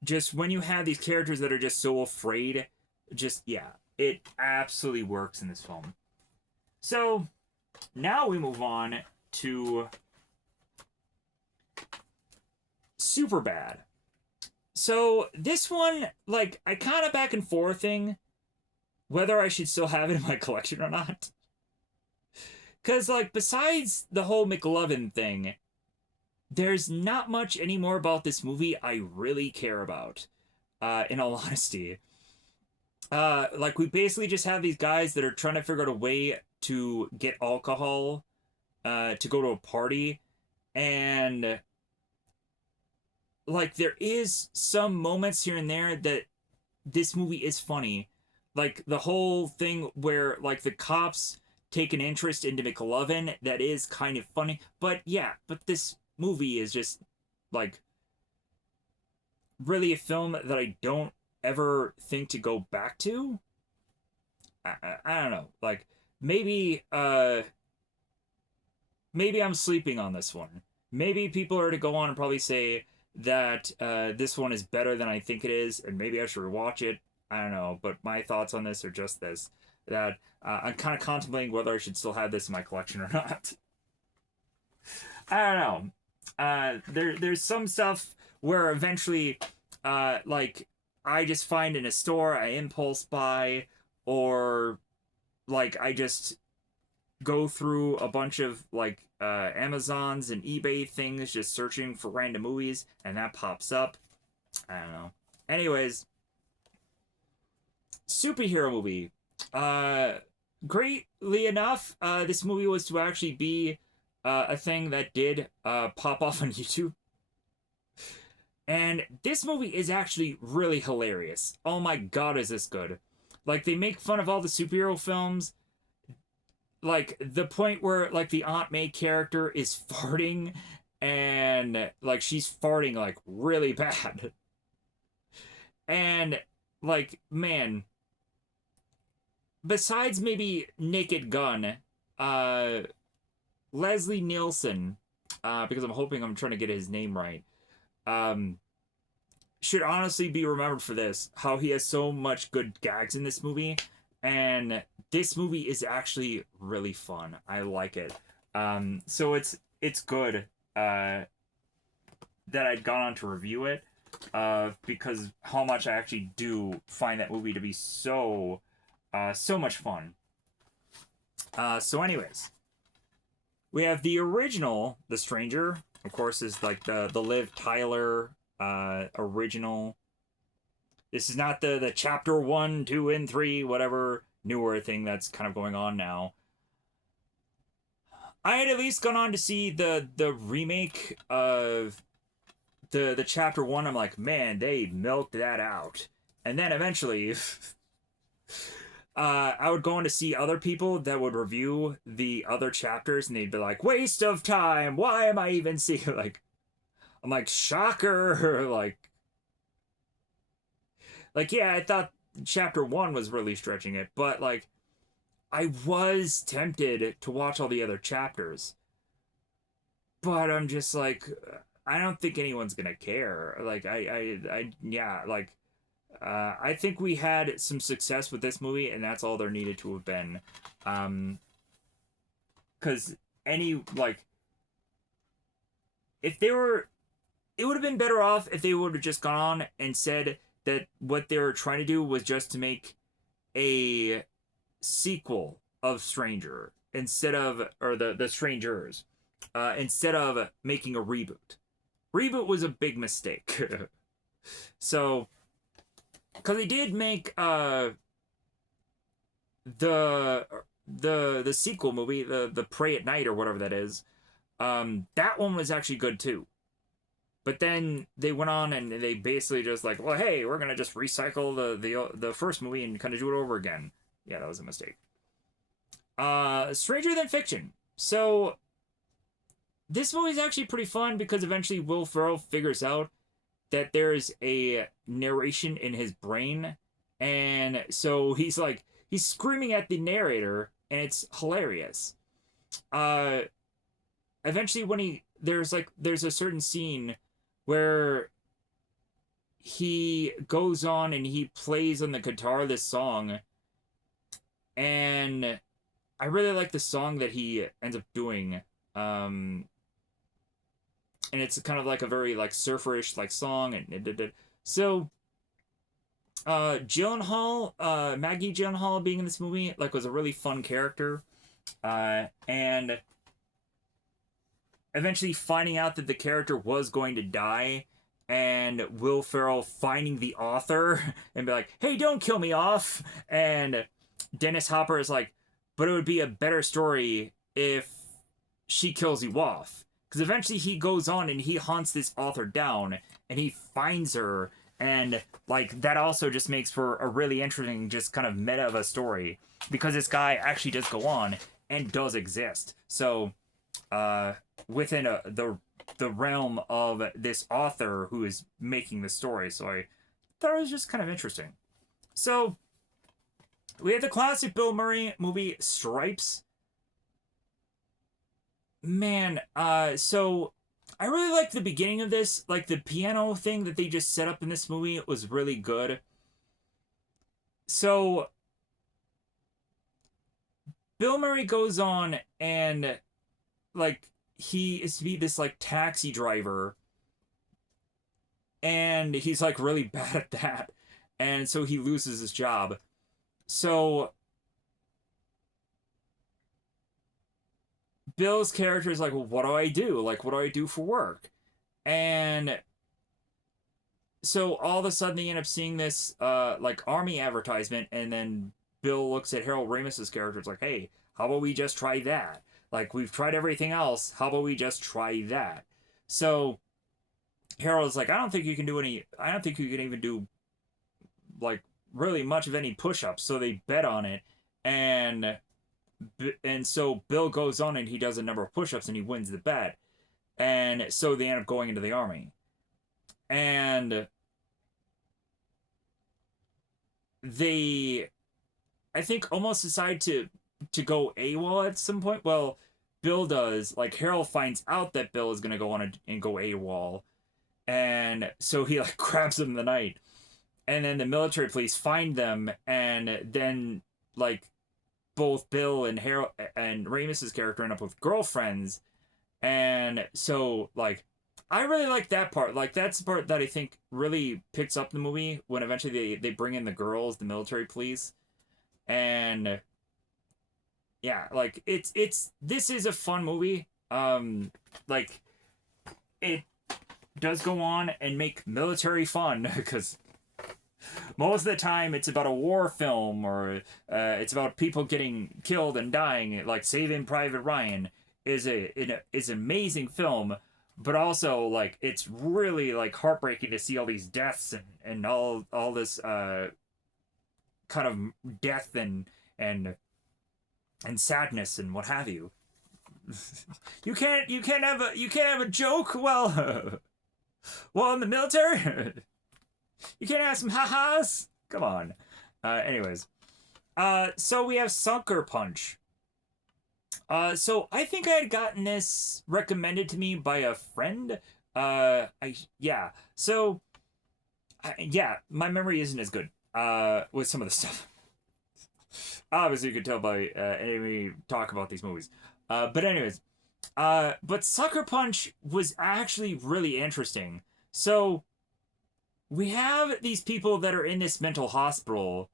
Just when you have these characters that are just so afraid, just, yeah, it absolutely works in this film. So now we move on to Superbad. So this one, like, I kind of back and forthing whether I should still have it in my collection or not. Because, like, besides the whole McLovin thing, there's not much anymore about this movie I really care about, in all honesty. Like, we basically just have these guys that are trying to figure out a way to get alcohol, to go to a party, and, like, there is some moments here and there that this movie is funny. Like, the whole thing where, like, the cops take an interest into McLovin, that is kind of funny. But, yeah, but this movie is just, like, really a film that I don't ever think to go back to. I don't know. Like, maybe I'm sleeping on this one. Maybe people are to go on and probably say that this one is better than I think it is, and maybe I should rewatch it. I don't know, but my thoughts on this are just this, that I'm kind of contemplating whether I should still have this in my collection or not. I don't know. There's some stuff where eventually, like, I just find in a store, I impulse buy, or, like, I just go through a bunch of, like, Amazons and eBay things just searching for random movies, and that pops up. I don't know. Anyways, superhero movie. Greatly enough, this movie was to actually be a thing that did pop off on YouTube. And this movie is actually really hilarious. Oh my god, is this good. Like, they make fun of all the superhero films. Like, the point where, like, the Aunt May character is farting, and, like, she's farting, like, really bad. And, like, man, besides maybe Naked Gun, Leslie Nielsen, because I'm hoping I'm trying to get his name right, should honestly be remembered for this. How he has so much good gags in this movie, and this movie is actually really fun. I like it. So it's good that I'd gone on to review it, because how much I actually do find that movie to be so much fun. So anyways, we have the original The Stranger, of course, is like the Liv Tyler original. This is not the chapter 1, 2, and 3, whatever newer thing that's kind of going on now. I had at least gone on to see the remake of the chapter 1. I'm like, man, they milked that out. And then eventually I would go on to see other people that would review the other chapters, and they'd be like, waste of time, why am I even seeing, like, I'm like, shocker. like, yeah, I thought chapter 1 was really stretching it, but, like, I was tempted to watch all the other chapters, but I'm just like, I don't think anyone's gonna care. Like, yeah, like, I think we had some success with this movie, and that's all there needed to have been. Because like, if they were, it would have been better off if they would have just gone on and said that what they were trying to do was just to make a sequel of Stranger instead of, or the Strangers, instead of making a reboot. Reboot was a big mistake. So, because they did make the sequel movie, the Prey at Night or whatever that is, that one was actually good too. But then they went on and they basically just like, well, hey, we're gonna just recycle the first movie and kind of do it over again. Yeah, that was a mistake. Stranger Than Fiction. So this movie is actually pretty fun because eventually Will Ferrell figures out that there's a narration in his brain, and so he's screaming at the narrator, and it's hilarious. Uh, Eventually, when there's a certain scene where he goes on and he plays on the guitar this song, and I really like the song that he ends up doing. And it's kind of like a very like surferish like song, and so Gyllenhaal, Maggie Gyllenhaal being in this movie like was a really fun character, and eventually finding out that the character was going to die, and Will Ferrell finding the author and be like, "Hey, don't kill me off," and Dennis Hopper is like, "But it would be a better story if she kills you off." Because eventually he goes on and he hunts this author down and he finds her, and like that also just makes for a really interesting, just kind of meta of a story, because this guy actually does go on and does exist. So, within the realm of this author who is making the story. So I thought it was just kind of interesting. So we have the classic Bill Murray movie Stripes. Man, so I really like the beginning of this. Like the piano thing that they just set up in this movie was really good. So Bill Murray goes on and like he is to be this like taxi driver, and he's like really bad at that, and so he loses his job. So Bill's character is like, well, what do I do? Like, what do I do for work? And so all of a sudden they end up seeing this like army advertisement, and then Bill looks at Harold Ramis's character. It's like, hey, how about we just try that? Like, we've tried everything else. How about we just try that? So Harold's like, I don't think you can even do like really much of any push-ups. So they bet on it, and so Bill goes on and he does a number of push-ups and he wins the bet, and so they end up going into the army, and they, I think, almost decide to go AWOL at some point. Well, Bill does. Like Harold finds out that Bill is gonna go on and go AWOL, and so he like grabs them in the night, and then the military police find them, and then like both Bill and Harold and Ramis's character end up with girlfriends, and so like I really like that part. Like that's the part that I think really picks up the movie when eventually they bring in the girls, the military police, and yeah, like it's this is a fun movie. Like it does go on and make military fun because most of the time it's about a war film, or it's about people getting killed and dying. Like Saving Private Ryan is is an amazing film, but also like it's really like heartbreaking to see all these deaths and all this kind of death and sadness and what have you. You can't have a joke. Well, well in the military. You can't have some ha-has? Come on. Anyways. So we have Sucker Punch. So I think I had gotten this recommended to me by a friend. Yeah. So, yeah, my memory isn't as good, with some of the stuff. Obviously, you could tell by, me talk about these movies. But anyways. But Sucker Punch was actually really interesting. So, we have these people that are in this mental hospital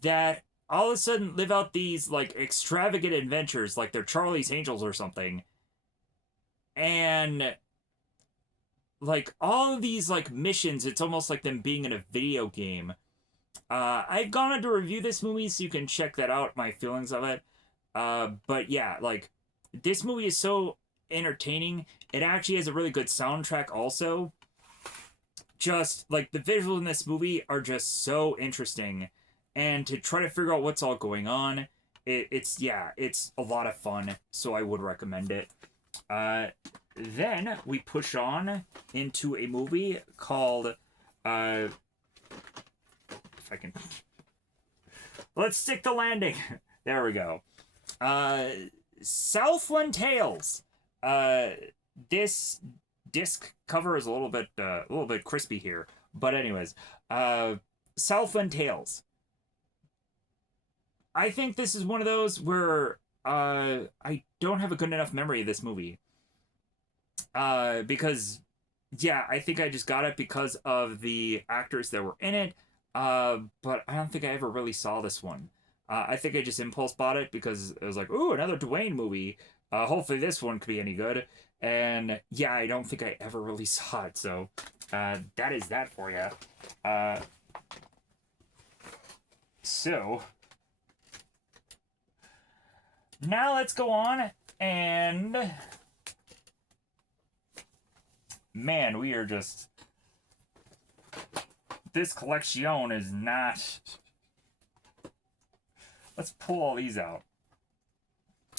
that all of a sudden live out these like extravagant adventures, like they're Charlie's Angels or something, and like all of these like missions, it's almost like them being in a video game. I've gone on to review this movie, so you can check that out, my feelings of it. But yeah, like this movie is so entertaining. It actually has a really good soundtrack also. Just like the visuals in this movie are just so interesting, and to try to figure out what's all going on, it's a lot of fun, so I would recommend it. Then we push on into a movie called, if I can, let's stick the landing. There we go. Southland Tales. This disc cover is a little bit crispy here, but anyways, Southland Tales. I think this is one of those where I don't have a good enough memory of this movie. Because yeah, I think I just got it because of the actors that were in it. But I don't think I ever really saw this one. I think I just impulse bought it because it was like, ooh, another Dwayne movie. Hopefully this one could be any good. And yeah, I don't think I ever really saw it. So that is that for you. So now let's go on and man, we are just, this collection is not, let's pull all these out.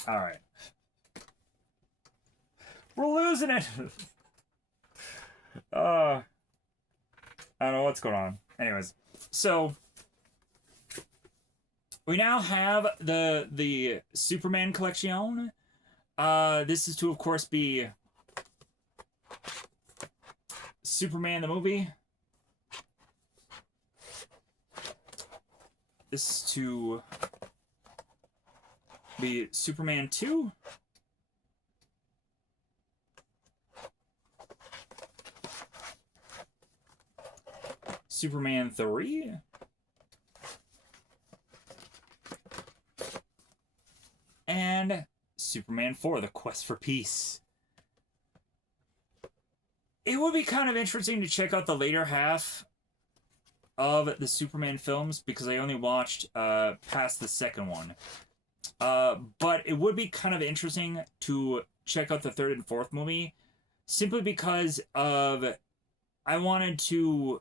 All right. We're losing it. I don't know what's going on. Anyways, so we now have the Superman collection. This is to, of course, be Superman the movie. This is to be Superman 2. Superman 3. And Superman 4, The Quest for Peace. It would be kind of interesting to check out the later half of the Superman films because I only watched past the second one. But it would be kind of interesting to check out the third and fourth movie simply because of I wanted to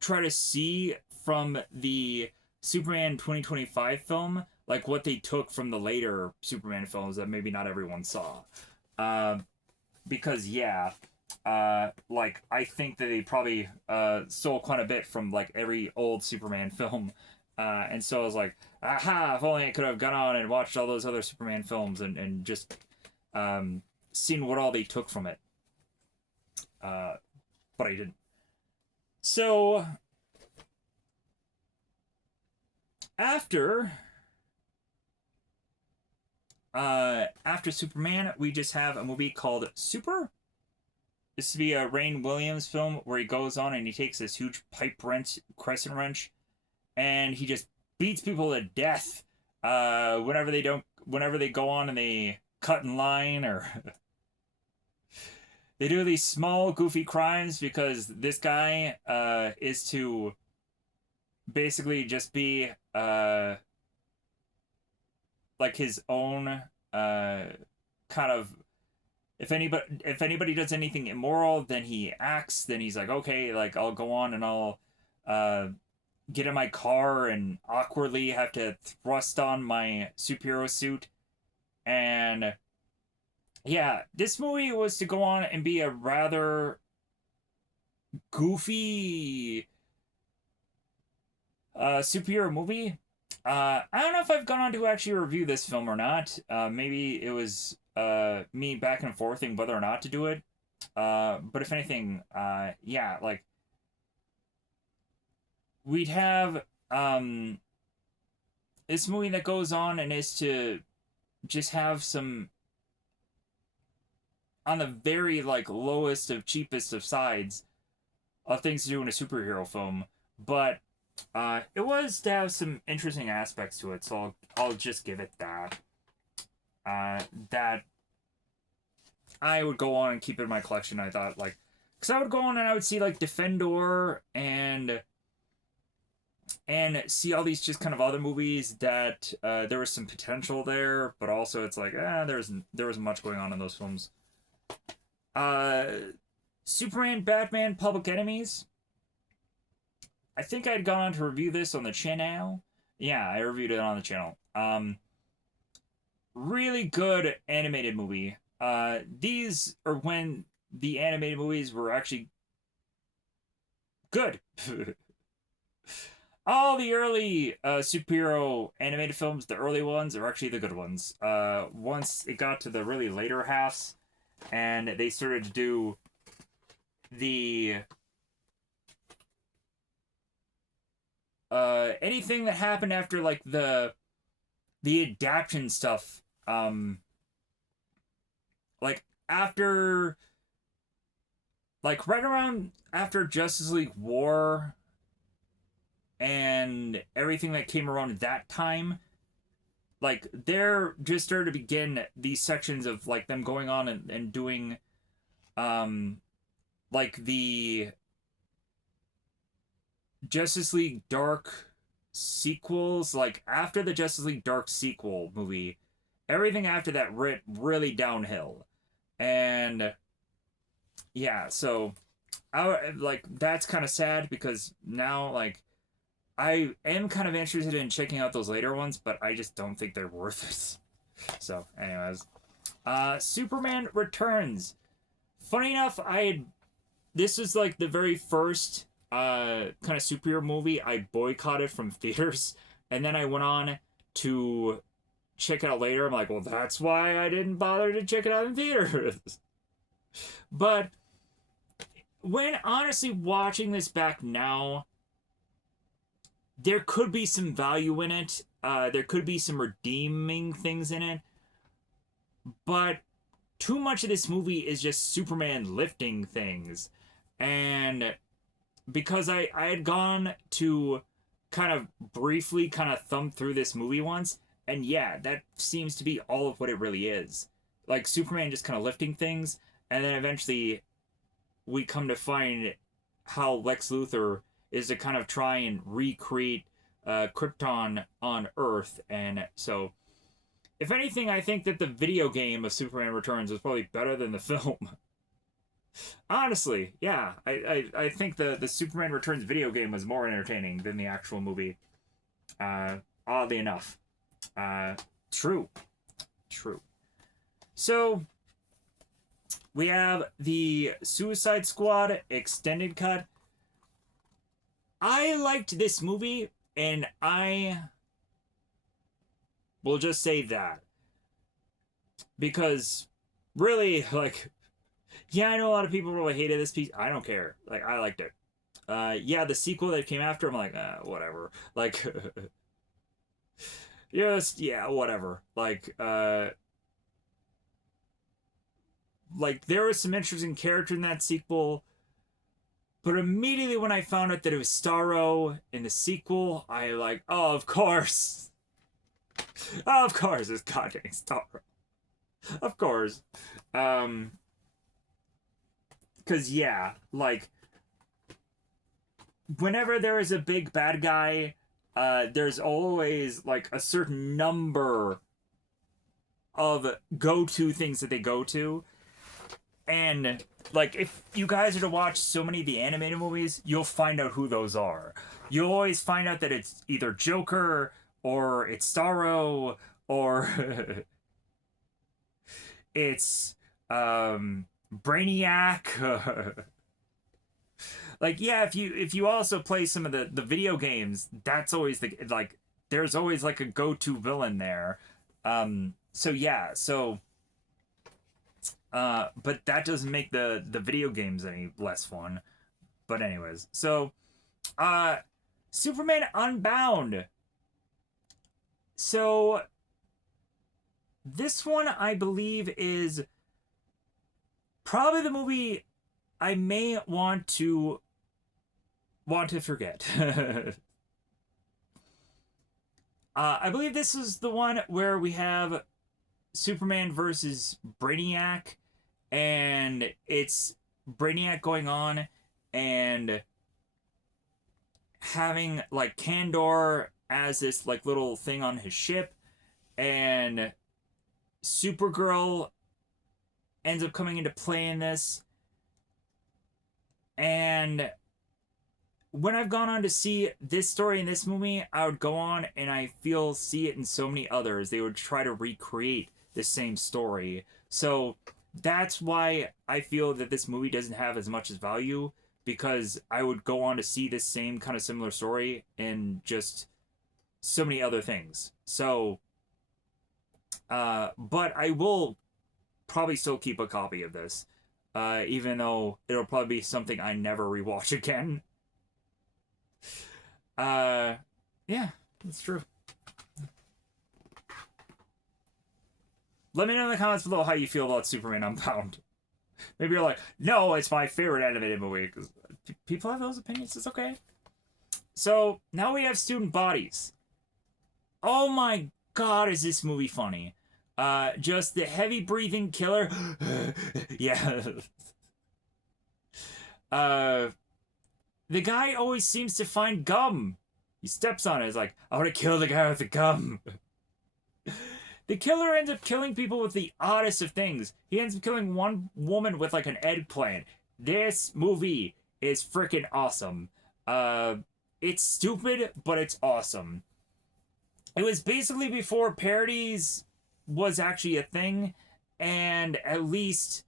try to see from the Superman 2025 film like what they took from the later Superman films that maybe not everyone saw. Because yeah, like I think that they probably stole quite a bit from like every old Superman film, and so I was like, aha! If only I could have gone on and watched all those other Superman films and just seen what all they took from it. But I didn't. So after Superman, we just have a movie called Super. This would be a Rainn Williams film where he goes on and he takes this huge pipe wrench, crescent wrench, and he just beats people to death whenever they go on and they cut in line or they do these small goofy crimes because this guy is to basically just be like his own kind of if anybody does anything immoral, then he acts, then he's like, okay, like I'll go on and I'll get in my car and awkwardly have to thrust on my superhero suit. And yeah, this movie was to go on and be a rather goofy superhero movie. I don't know if I've gone on to actually review this film or not. Maybe it was me back and forthing whether or not to do it. But if anything, yeah, like we'd have this movie that goes on and is to just have some on the very like lowest of cheapest of sides of things to do in a superhero film, but it was to have some interesting aspects to it, so I'll just give it that. That I would go on and keep it in my collection. I thought like, because I would go on and I would see like Defendor and see all these just kind of other movies that there was some potential there, but also it's like there was much going on in those films. Superman, Batman, Public Enemies. I think I'd gone on to review this on the channel. Yeah, I reviewed it on the channel. really good animated movie. These are when the animated movies were actually good. All the early superhero animated films, the early ones, are actually the good ones. Once it got to the really later halves, and they started to do the anything that happened after like the adaptation stuff, like after like right around after Justice League War and everything that came around at that time, like there just started to begin these sections of like them going on and doing um like the Justice League Dark sequels. Like after the Justice League Dark sequel movie, everything after that went really downhill. And yeah, so I like that's kind of sad because now like I am kind of interested in checking out those later ones, but I just don't think they're worth it. So, anyways, Superman Returns. Funny enough, this was like the very first kind of superhero movie I boycotted from theaters, and then I went on to check it out later. I'm like, well, that's why I didn't bother to check it out in theaters. But when honestly watching this back now, there could be some value in it. There could be some redeeming things in it, but too much of this movie is just Superman lifting things, and because I had gone to kind of briefly kind of thumb through this movie once, and yeah, that seems to be all of what it really is. Like Superman just kind of lifting things, and then eventually we come to find how Lex Luthor is to kind of try and recreate Krypton on Earth, and so if anything, I think that the video game of Superman Returns was probably better than the film. Honestly, yeah, I think the Superman Returns video game was more entertaining than the actual movie. Oddly enough, uh, true, true. So we have the Suicide Squad extended cut. I liked this movie, and I will just say that because really, like, yeah, I know a lot of people really hated this piece. I don't care. Like, I liked it. Yeah, the sequel that came after, I'm like, whatever. Like, just yeah, whatever. Like there was some interesting character in that sequel, but immediately when I found out that it was Starro in the sequel, I like, oh, of course, of course, it's goddamn Starro, of course, um, because yeah, like whenever there is a big bad guy, there's always like a certain number of go-to things that they go to. And like if you guys are to watch so many of the animated movies, you'll find out who those are. You'll always find out that it's either Joker or it's Starro or it's Brainiac. Like yeah, if you also play some of the video games, that's always the like there's always like a go-to villain there. So yeah, so but that doesn't make the video games any less fun. But anyways, so uh Superman Unbound. So this one I believe is probably the movie I may want to forget. I believe this is the one where we have Superman versus Brainiac, and it's Brainiac going on and having like Kandor as this like little thing on his ship, and Supergirl ends up coming into play in this, and when I've gone on to see this story in this movie, I would go on and I see it in so many others. They would try to recreate the same story. So that's why I feel that this movie doesn't have as much as value, because I would go on to see this same kind of similar story in just so many other things. So, but I will probably still keep a copy of this, even though it'll probably be something I never rewatch again. Yeah, that's true. Let me know in the comments below how you feel about Superman Unbound. Maybe you're like, no, it's my favorite animated movie. Because people have those opinions. It's okay. So now we have Student Bodies. Oh my god, is this movie funny? Just the heavy breathing killer. Yeah. The guy always seems to find gum. He steps on it. It's like, I want to kill the guy with the gum. The killer ends up killing people with the oddest of things. He ends up killing one woman with like an eggplant. This movie is freaking awesome. It's stupid, but it's awesome. It was basically before parodies was actually a thing, and at least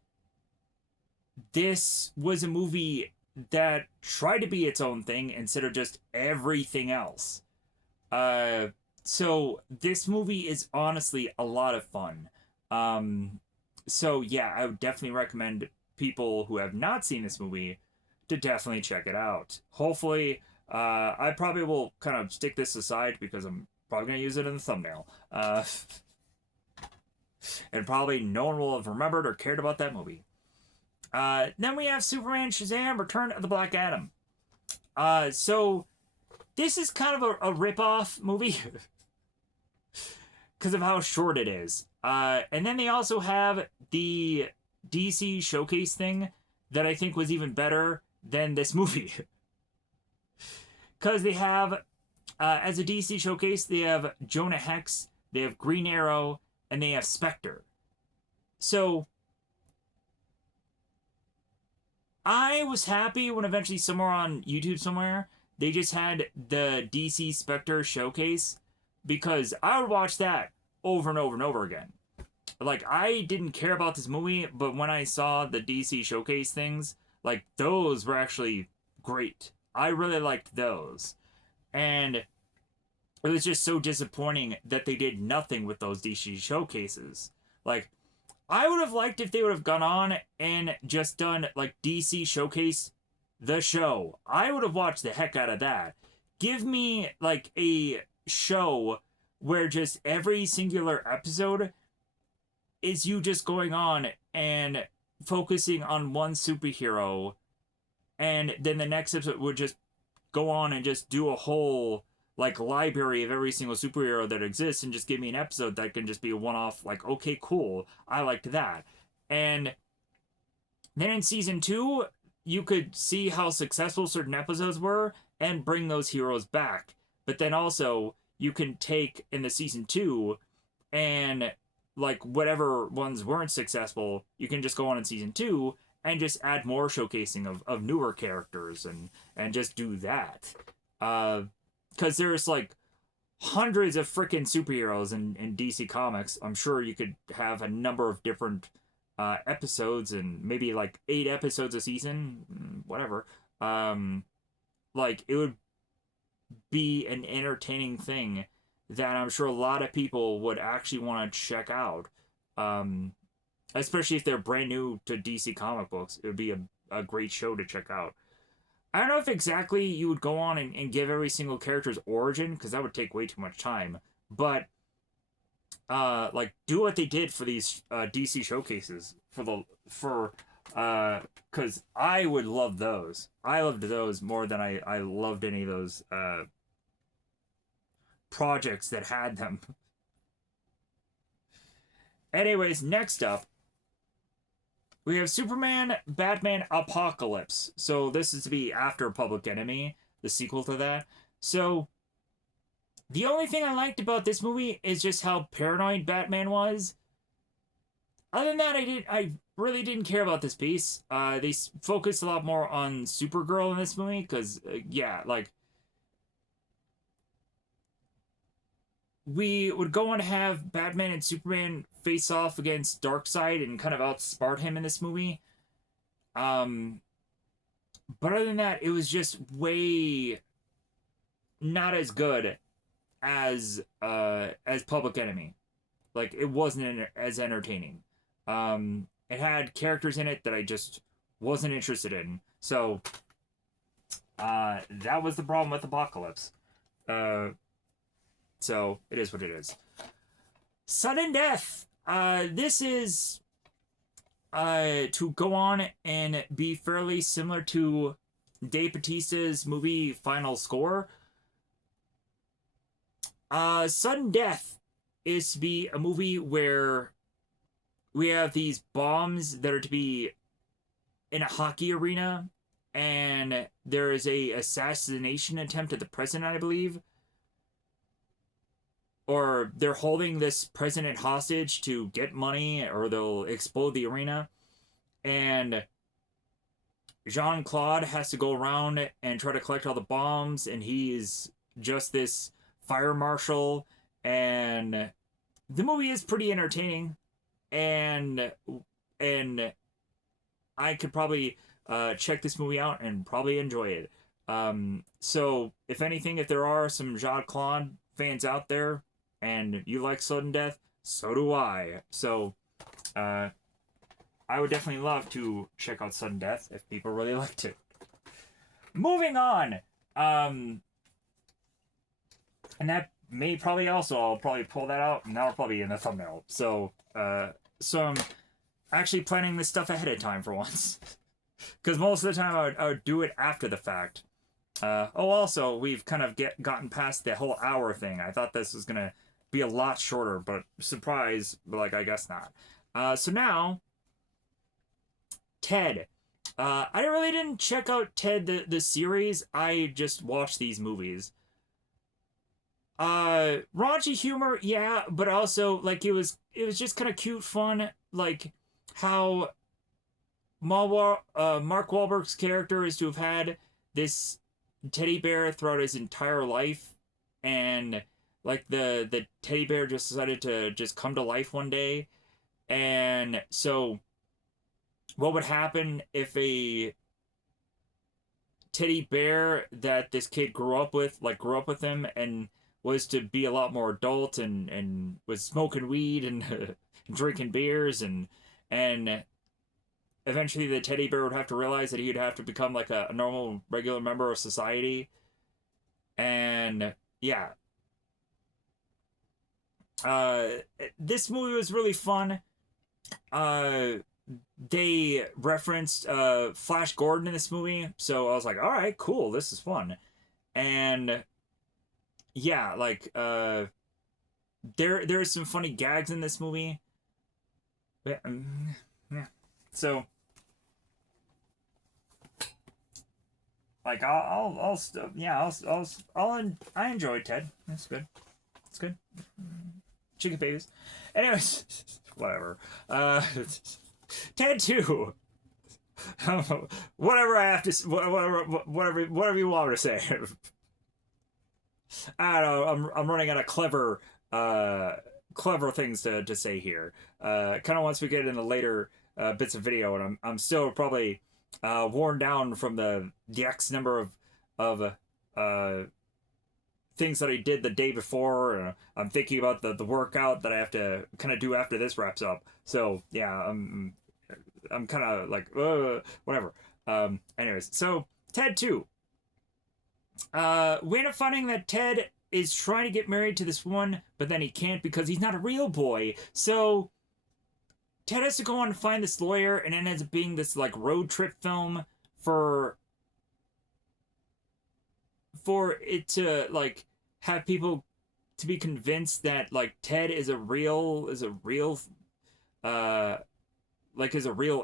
this was a movie that tried to be its own thing instead of just everything else. So this movie is honestly a lot of fun. So yeah, I would definitely recommend people who have not seen this movie to definitely check it out. Hopefully, I probably will kind of stick this aside because I'm probably going to use it in the thumbnail. And probably no one will have remembered or cared about that movie. Then we have Superman Shazam! Return of the Black Adam. So this is kind of a rip-off movie because of how short it is. And then they also have the DC Showcase thing that I think was even better than this movie. Because they have, as a DC Showcase, they have Jonah Hex, they have Green Arrow, and they have Spectre. So I was happy when eventually somewhere on YouTube somewhere they just had the DC Spectre Showcase, because I would watch that over and over and over again. Like, I didn't care about this movie, but when I saw the DC Showcase things, like, those were actually great. I really liked those. And it was just so disappointing that they did nothing with those DC Showcases. Like, I would have liked if they would have gone on and just done, like, DC Showcase the show. I would have watched the heck out of that. Give me, like, a show where just every singular episode is you just going on and focusing on one superhero, and then the next episode would just go on and just do a whole, like, library of every single superhero that exists, and just give me an episode that can just be a one-off, like, okay, cool, I liked that. And then in season 2, you could see how successful certain episodes were and bring those heroes back. But then also, you can take in the season 2 and, like, whatever ones weren't successful, you can just go on in season 2 and just add more showcasing of newer characters and just do that. Because there's, like, hundreds of freaking superheroes in DC Comics. I'm sure you could have a number of different episodes, and maybe, like, 8 episodes a season, whatever. Like, it would be an entertaining thing that I'm sure a lot of people would actually want to check out. Especially if they're brand new to DC comic books. It would be a great show to check out. I don't know if exactly you would go on and give every single character's origin, because that would take way too much time. But, like, do what they did for these DC showcases. Because I would love those. I loved those more than I loved any of those projects that had them. Anyways, next up, we have Superman, Batman, Apocalypse. So this is to be after Public Enemy, the sequel to that. So the only thing I liked about this movie is just how paranoid Batman was. Other than that, really didn't care about this piece. They focused a lot more on Supergirl in this movie because, yeah, like we would go on to have Batman and Superman face off against Darkseid and kind of outsmart him in this movie. Um, but other than that, it was just way not as good as Public Enemy. Like it wasn't as entertaining. It had characters in it that I just wasn't interested in. So that was the problem with Apocalypse. So it is what it is. Sudden Death. This is to go on and be fairly similar to Dave Bautista's movie Final Score. Sudden Death is to be a movie where we have these bombs that are to be in a hockey arena, and there is a assassination attempt at the president, I believe. Or they're holding this president hostage to get money, or they'll explode the arena. And Jean-Claude has to go around and try to collect all the bombs, and he's just this fire marshal. And the movie is pretty entertaining, and I could probably check this movie out and probably enjoy it. So if anything, if there are some Jean-Claude fans out there and you like Sudden Death, so do I. So I would definitely love to check out Sudden Death if people really liked it. Moving on. And that may probably also, I'll probably pull that out, and that'll probably be in the thumbnail. So I'm actually planning this stuff ahead of time for once. Because most of the time I would do it after the fact. Also, we've kind of gotten past the whole hour thing. I thought this was going to be a lot shorter, but surprise, like, I guess not. So now, Ted. I really didn't check out Ted, the series. I just watched these movies. Raunchy humor, yeah, but also, like, it was just kind of cute fun, like, how Mark Wahlberg's character is to have had this teddy bear throughout his entire life, and like the teddy bear just decided to just come to life one day. And so what would happen if a teddy bear that this kid grew up with him and was to be a lot more adult and was smoking weed and drinking beers and eventually the teddy bear would have to realize that he'd have to become like a normal, regular member of society. And yeah. This movie was really fun. They referenced Flash Gordon in this movie, so I was like, all right, cool, this is fun. And yeah, like there's some funny gags in this movie. But, yeah. So like I enjoyed Ted. That's good. It's good. Chicken babies. Anyways, whatever. Ted 2. Whatever I have to, whatever you want me to say. I don't know. I'm running out of clever things to say here. Kind of once we get in the later bits of video, and I'm still probably worn down from the X number of things that I did the day before. I'm thinking about the workout that I have to kind of do after this wraps up. So yeah, I'm kind of like whatever. Anyways, so Ted 2. We end up finding that Ted is trying to get married to this woman, but then he can't because he's not a real boy. So Ted has to go on and find this lawyer, and it ends up being this like road trip film for it to like have people to be convinced that like Ted is a real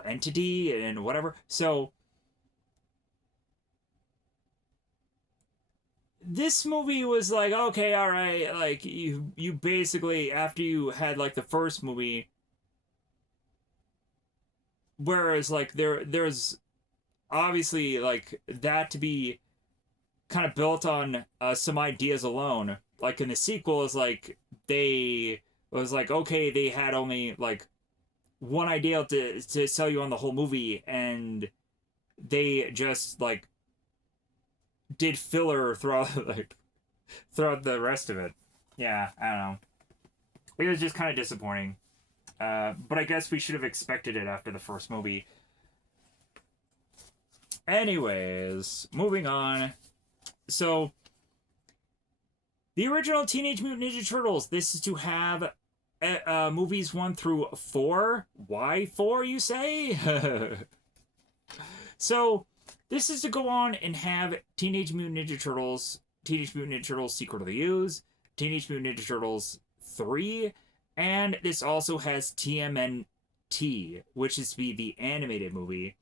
entity and whatever. So this movie was like, okay, all right, like you basically, after you had like the first movie, whereas like there's obviously like that to be kind of built on some ideas alone. Like in the sequel is like they was like okay they had only like one idea to sell you on the whole movie and they just like did filler throughout like throughout the rest of it. Yeah, I don't know. It was just kind of disappointing. But I guess we should have expected it after the first movie. Anyways, moving on. So, the original Teenage Mutant Ninja Turtles. This is to have movies 1 through 4. Why 4, you say? So, this is to go on and have Teenage Mutant Ninja Turtles, Teenage Mutant Ninja Turtles Secret of the Ooze, Teenage Mutant Ninja Turtles 3, and this also has TMNT, which is to be the animated movie.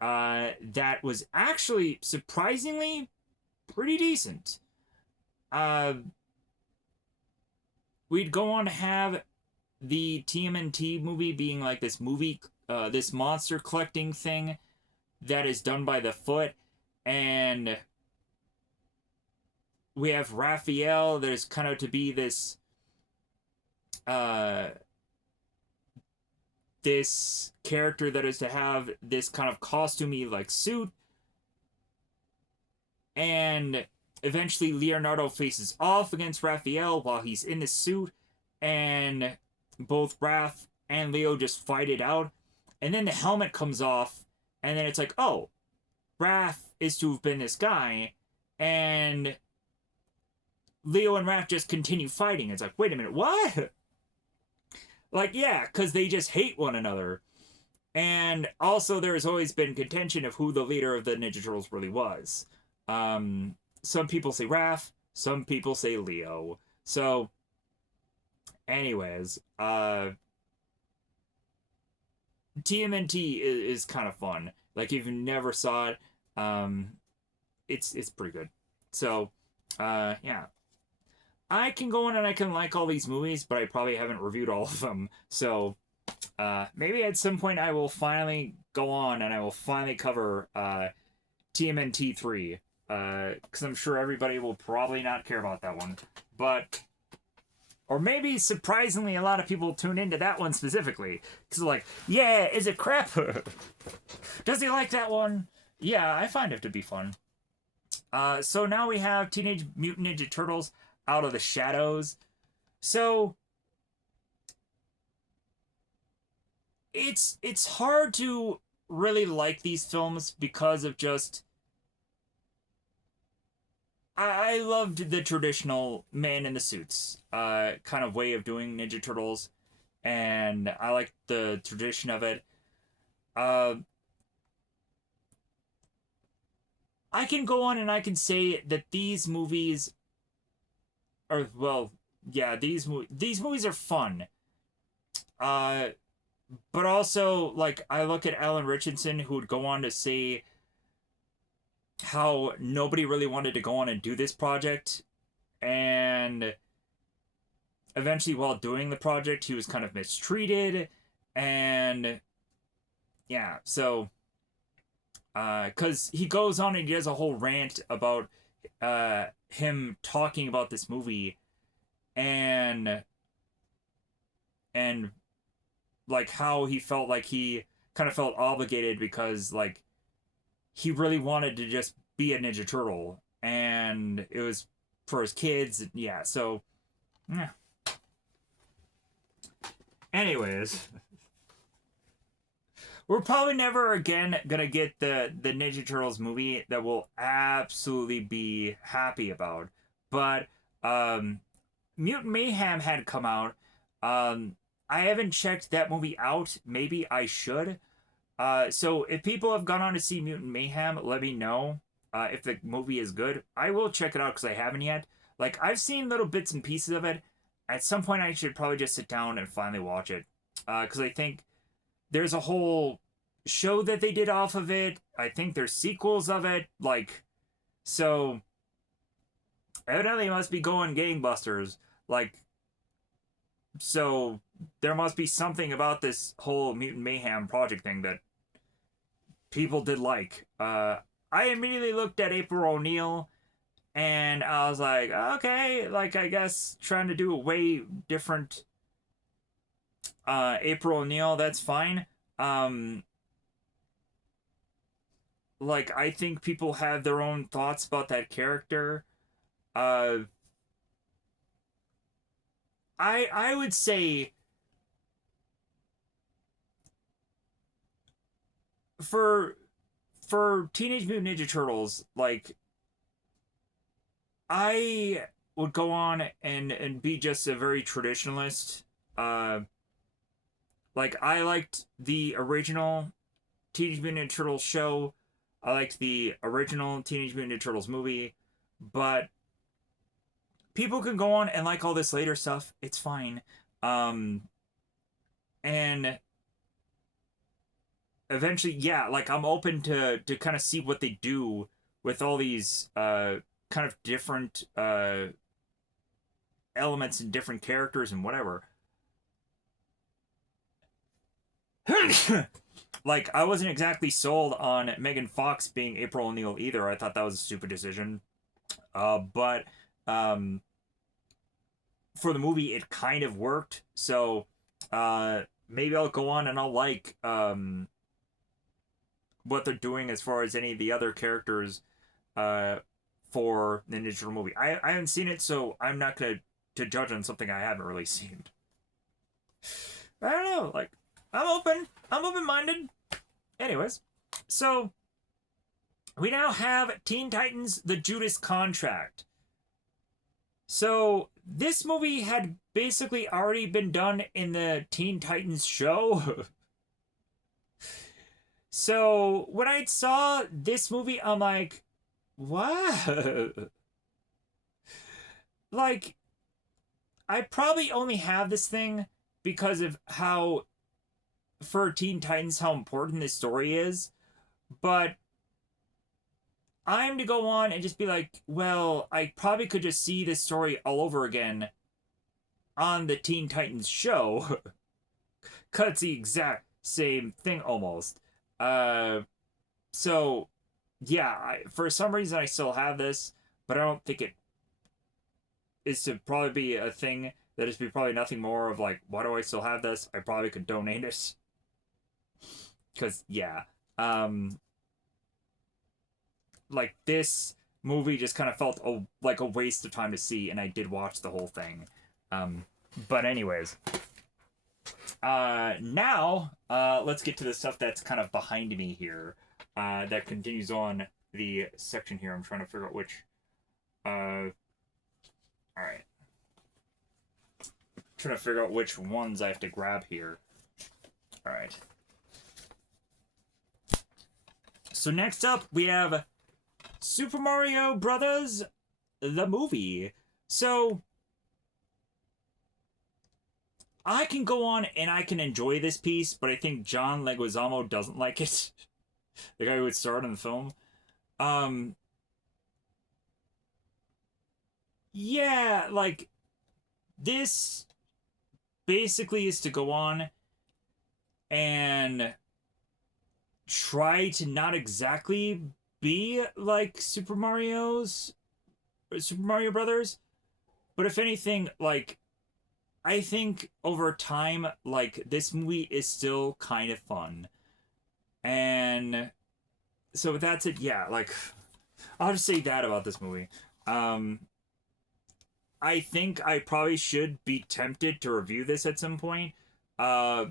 That was actually surprisingly pretty decent. We'd go on to have the TMNT movie being like this movie, this monster collecting thing that is done by the Foot, and we have Raphael. There's kind of to be this, this character that is to have this kind of costumey like suit, and eventually Leonardo faces off against Raphael while he's in the suit, and both Raph and Leo just fight it out, and then the helmet comes off, and then it's like, oh, Raph is to have been this guy, and Leo and Raph just continue fighting. It's like, wait a minute, what? Like, yeah, because they just hate one another. And also, there has always been contention of who the leader of the Ninja Turtles really was. Some people say Raph, some people say Leo. So, anyways, TMNT is kind of fun. Like if you never saw it, it's pretty good. So, yeah. I can go on and I can like all these movies, but I probably haven't reviewed all of them. So, maybe at some point I will finally go on and I will finally cover TMNT 3. Because I'm sure everybody will probably not care about that one. But, or maybe surprisingly a lot of people tune into that one specifically. Because they're like, yeah, is it crap? Does he like that one? Yeah, I find it to be fun. So now we have Teenage Mutant Ninja Turtles Out of the Shadows. So it's hard to really like these films because of just I loved the traditional man in the suits kind of way of doing Ninja Turtles, and I like the tradition of it. Uh, I can go on and I can say that these movies are well, yeah, these movies are fun. Uh, but also like I look at Alan Richardson, who would go on to say how nobody really wanted to go on and do this project, and eventually while doing the project he was kind of mistreated, and yeah, so because he goes on and he does a whole rant about him talking about this movie, and and like how he felt like he kind of felt obligated because like he really wanted to just be a Ninja Turtle, and it was for his kids. Yeah, so yeah. Anyways, we're probably never again gonna get the Ninja Turtles movie that we'll absolutely be happy about. But Mutant Mayhem had come out. I haven't checked that movie out. Maybe I should. So if people have gone on to see Mutant Mayhem, let me know if the movie is good. I will check it out because I haven't yet. Like, I've seen little bits and pieces of it. At some point, I should probably just sit down and finally watch it. Because I think there's a whole show that they did off of it. I think there's sequels of it. Like, so evidently it must be going gangbusters. Like, so there must be something about this whole Mutant Mayhem project thing that people did like. I immediately looked at April O'Neil and I was like, okay, like I guess trying to do a way different April O'Neil, that's fine. Um, like I think people have their own thoughts about that character. Uh, I would say for Teenage Mutant Ninja Turtles, like I would go on and be just a very traditionalist. Uh, like I liked the original Teenage Mutant Ninja Turtles show. I liked the original Teenage Mutant Ninja Turtles movie, but people can go on and like all this later stuff. It's fine. Um, and eventually, yeah, like I'm open to kind of see what they do with all these kind of different elements and different characters and whatever. Like I wasn't exactly sold on Megan Fox being April O'Neil either. I thought that was a stupid decision. But um, for the movie, it kind of worked. So maybe I'll go on and I'll like what they're doing as far as any of the other characters for the Ninja Turtle movie. I haven't seen it, so I'm not gonna to judge on something I haven't really seen. I don't know. Like I'm open. I'm open minded. Anyways, so we now have Teen Titans: The Judas Contract. So this movie had basically already been done in the Teen Titans show. So when I saw this movie, I'm like, what? Like, I probably only have this thing because of how, for Teen Titans, how important this story is. But I'm to go on and just be like, well, I probably could just see this story all over again on the Teen Titans show. Cause it's the exact same thing almost. Uh, so yeah, for some reason I still have this, but I don't think it is to probably be a thing that is be probably nothing more of like, why do I still have this? I probably could donate it. Cause yeah, um, like this movie just kind of felt like a waste of time to see, and I did watch the whole thing. But anyways, now let's get to the stuff that's kind of behind me here. That continues on the section here. I'm trying to figure out which. All right. Trying to figure out which ones I have to grab here. All right. So next up we have Super Mario Brothers, the movie. So I can go on and I can enjoy this piece, but I think John Leguizamo doesn't like it. The guy who would star in the film. Yeah, like this basically is to go on and try to not exactly be like Super Mario Brothers, but if anything, like I think over time, like this movie is still kind of fun, and so that's it. Yeah, like I'll just say that about this movie. Um, I think I probably should be tempted to review this at some point. Uh,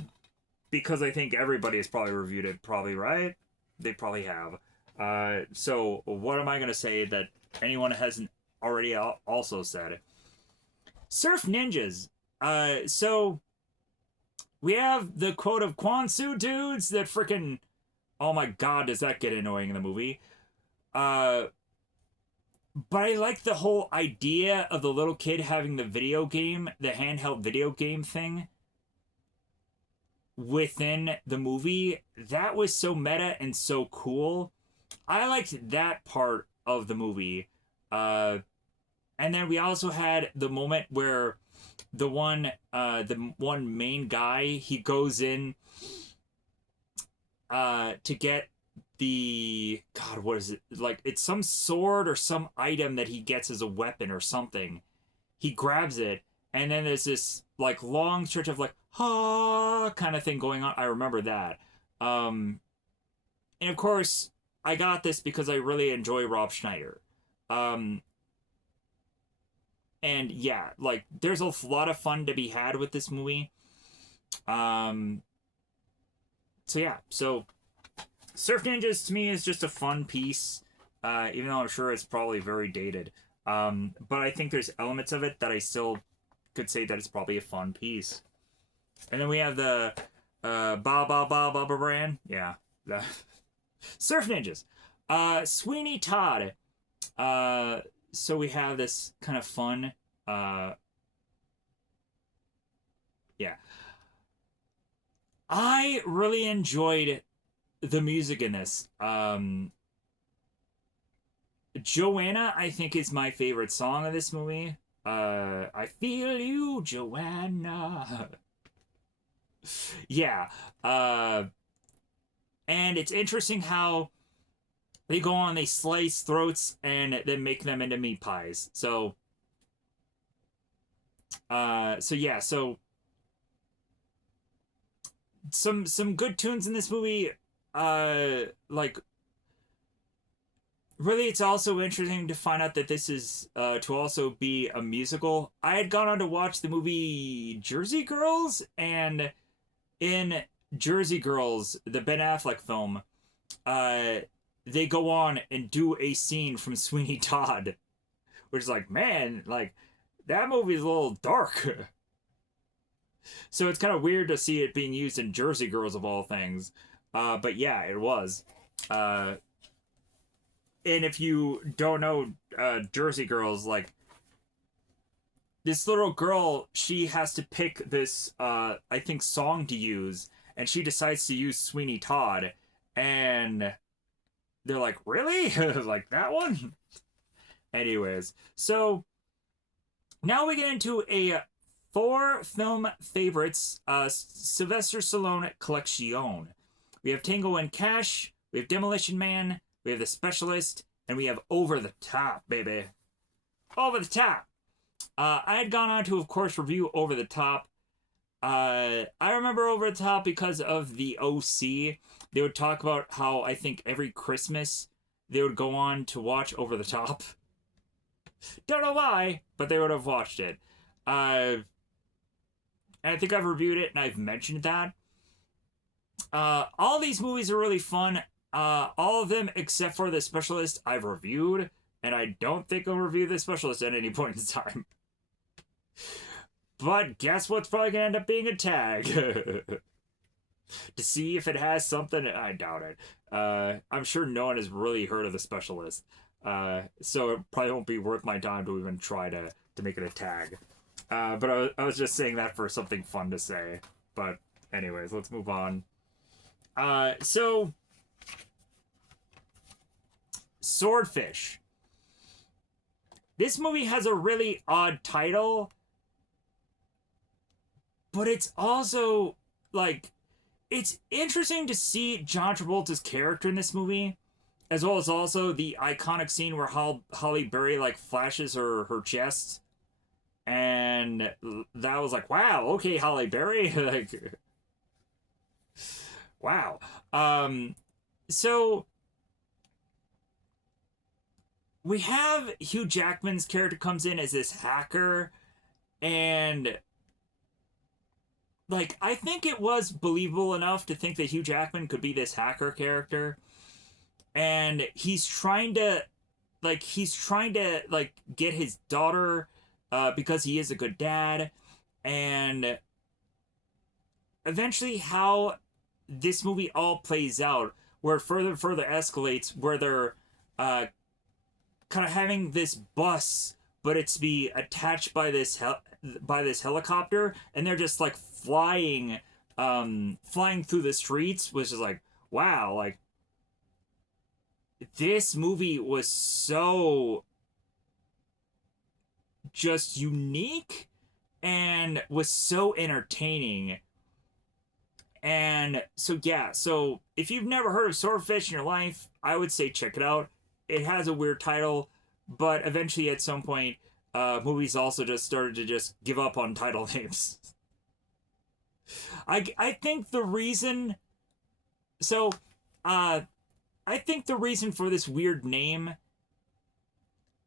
because I think everybody has probably reviewed it, probably, right? They probably have. So what am I going to say that anyone hasn't already also said? Surf Ninjas. So we have the quote of Kwanzaa dudes that freaking. Oh my god, does that get annoying in the movie? But I like the whole idea of the little kid having the video game, the handheld video game thing within the movie. That was so meta and so cool. I liked that part of the movie. And then we also had the moment where the one main guy, he goes in to get the God, what is it? Like it's some sword or some item that he gets as a weapon or something. He grabs it, and then there's this like long stretch of like ha kind of thing going on. I remember that. And of course, I got this because I really enjoy Rob Schneider. Um, and yeah, like there's a lot of fun to be had with this movie. Um, so yeah, so Surf Ninjas to me is just a fun piece, even though I'm sure it's probably very dated. But I think there's elements of it that I still could say that it's probably a fun piece. And then we have the Ba Brand. Yeah. The Surf Ninjas. Sweeney Todd. So we have this kind of fun. Yeah. I really enjoyed the music in this. Joanna, I think, is my favorite song of this movie. I feel you, Joanna. Yeah. And it's interesting how they go on, they slice throats and then make them into meat pies. So yeah, so some good tunes in this movie. Like really, it's also interesting to find out that this is to also be a musical. I had gone on to watch the movie Jersey Girls, and in Jersey Girls, the Ben Affleck film, they go on and do a scene from Sweeney Todd, which is like, man, like that movie is a little dark. So it's kind of weird to see it being used in Jersey Girls of all things. But yeah, it was. And if you don't know Jersey Girls, like this little girl, she has to pick this, I think, song to use, and she decides to use Sweeney Todd, and they're like, really? Like that one? Anyways, so now we get into a 4 film favorites, Sylvester Stallone collection. We have Tango and Cash, we have Demolition Man, we have The Specialist, and we have Over the Top, baby. Over the Top. I had gone on to, of course, review Over the Top. I remember Over the Top because of the OC. They would talk about how I think every Christmas they would go on to watch Over the Top. Don't know why, but they would have watched it. And I think I've reviewed it and I've mentioned that. All these movies are really fun. All of them except for The Specialist I've reviewed, and I don't think I'll review The Specialist at any point in time. But guess what's probably gonna end up being a tag? To see if it has something. I doubt it. I'm sure no one has really heard of The Specialist. So it probably won't be worth my time to even try to make it a tag. But I was just saying that for something fun to say. But anyways, let's move on. So Swordfish. This movie has a really odd title, but it's also like it's interesting to see John Travolta's character in this movie, as well as also the iconic scene where Halle Berry like flashes her chest, and that was like, wow, okay, Halle Berry, like, wow. So we have Hugh Jackman's character comes in as this hacker, and like I think it was believable enough to think that Hugh Jackman could be this hacker character, and he's trying to get his daughter because he is a good dad, and eventually how this movie all plays out, where it further escalates, where they're kind of having this bus, but it's be attached by this helicopter, and they're just like flying through the streets, which is like, wow, like this movie was so just unique and was so entertaining. And so, yeah, so if you've never heard of Swordfish in your life, I would say check it out. It has a weird title, but eventually at some point, movies also just started to just give up on title names. I think the reason, so, I think the reason for this weird name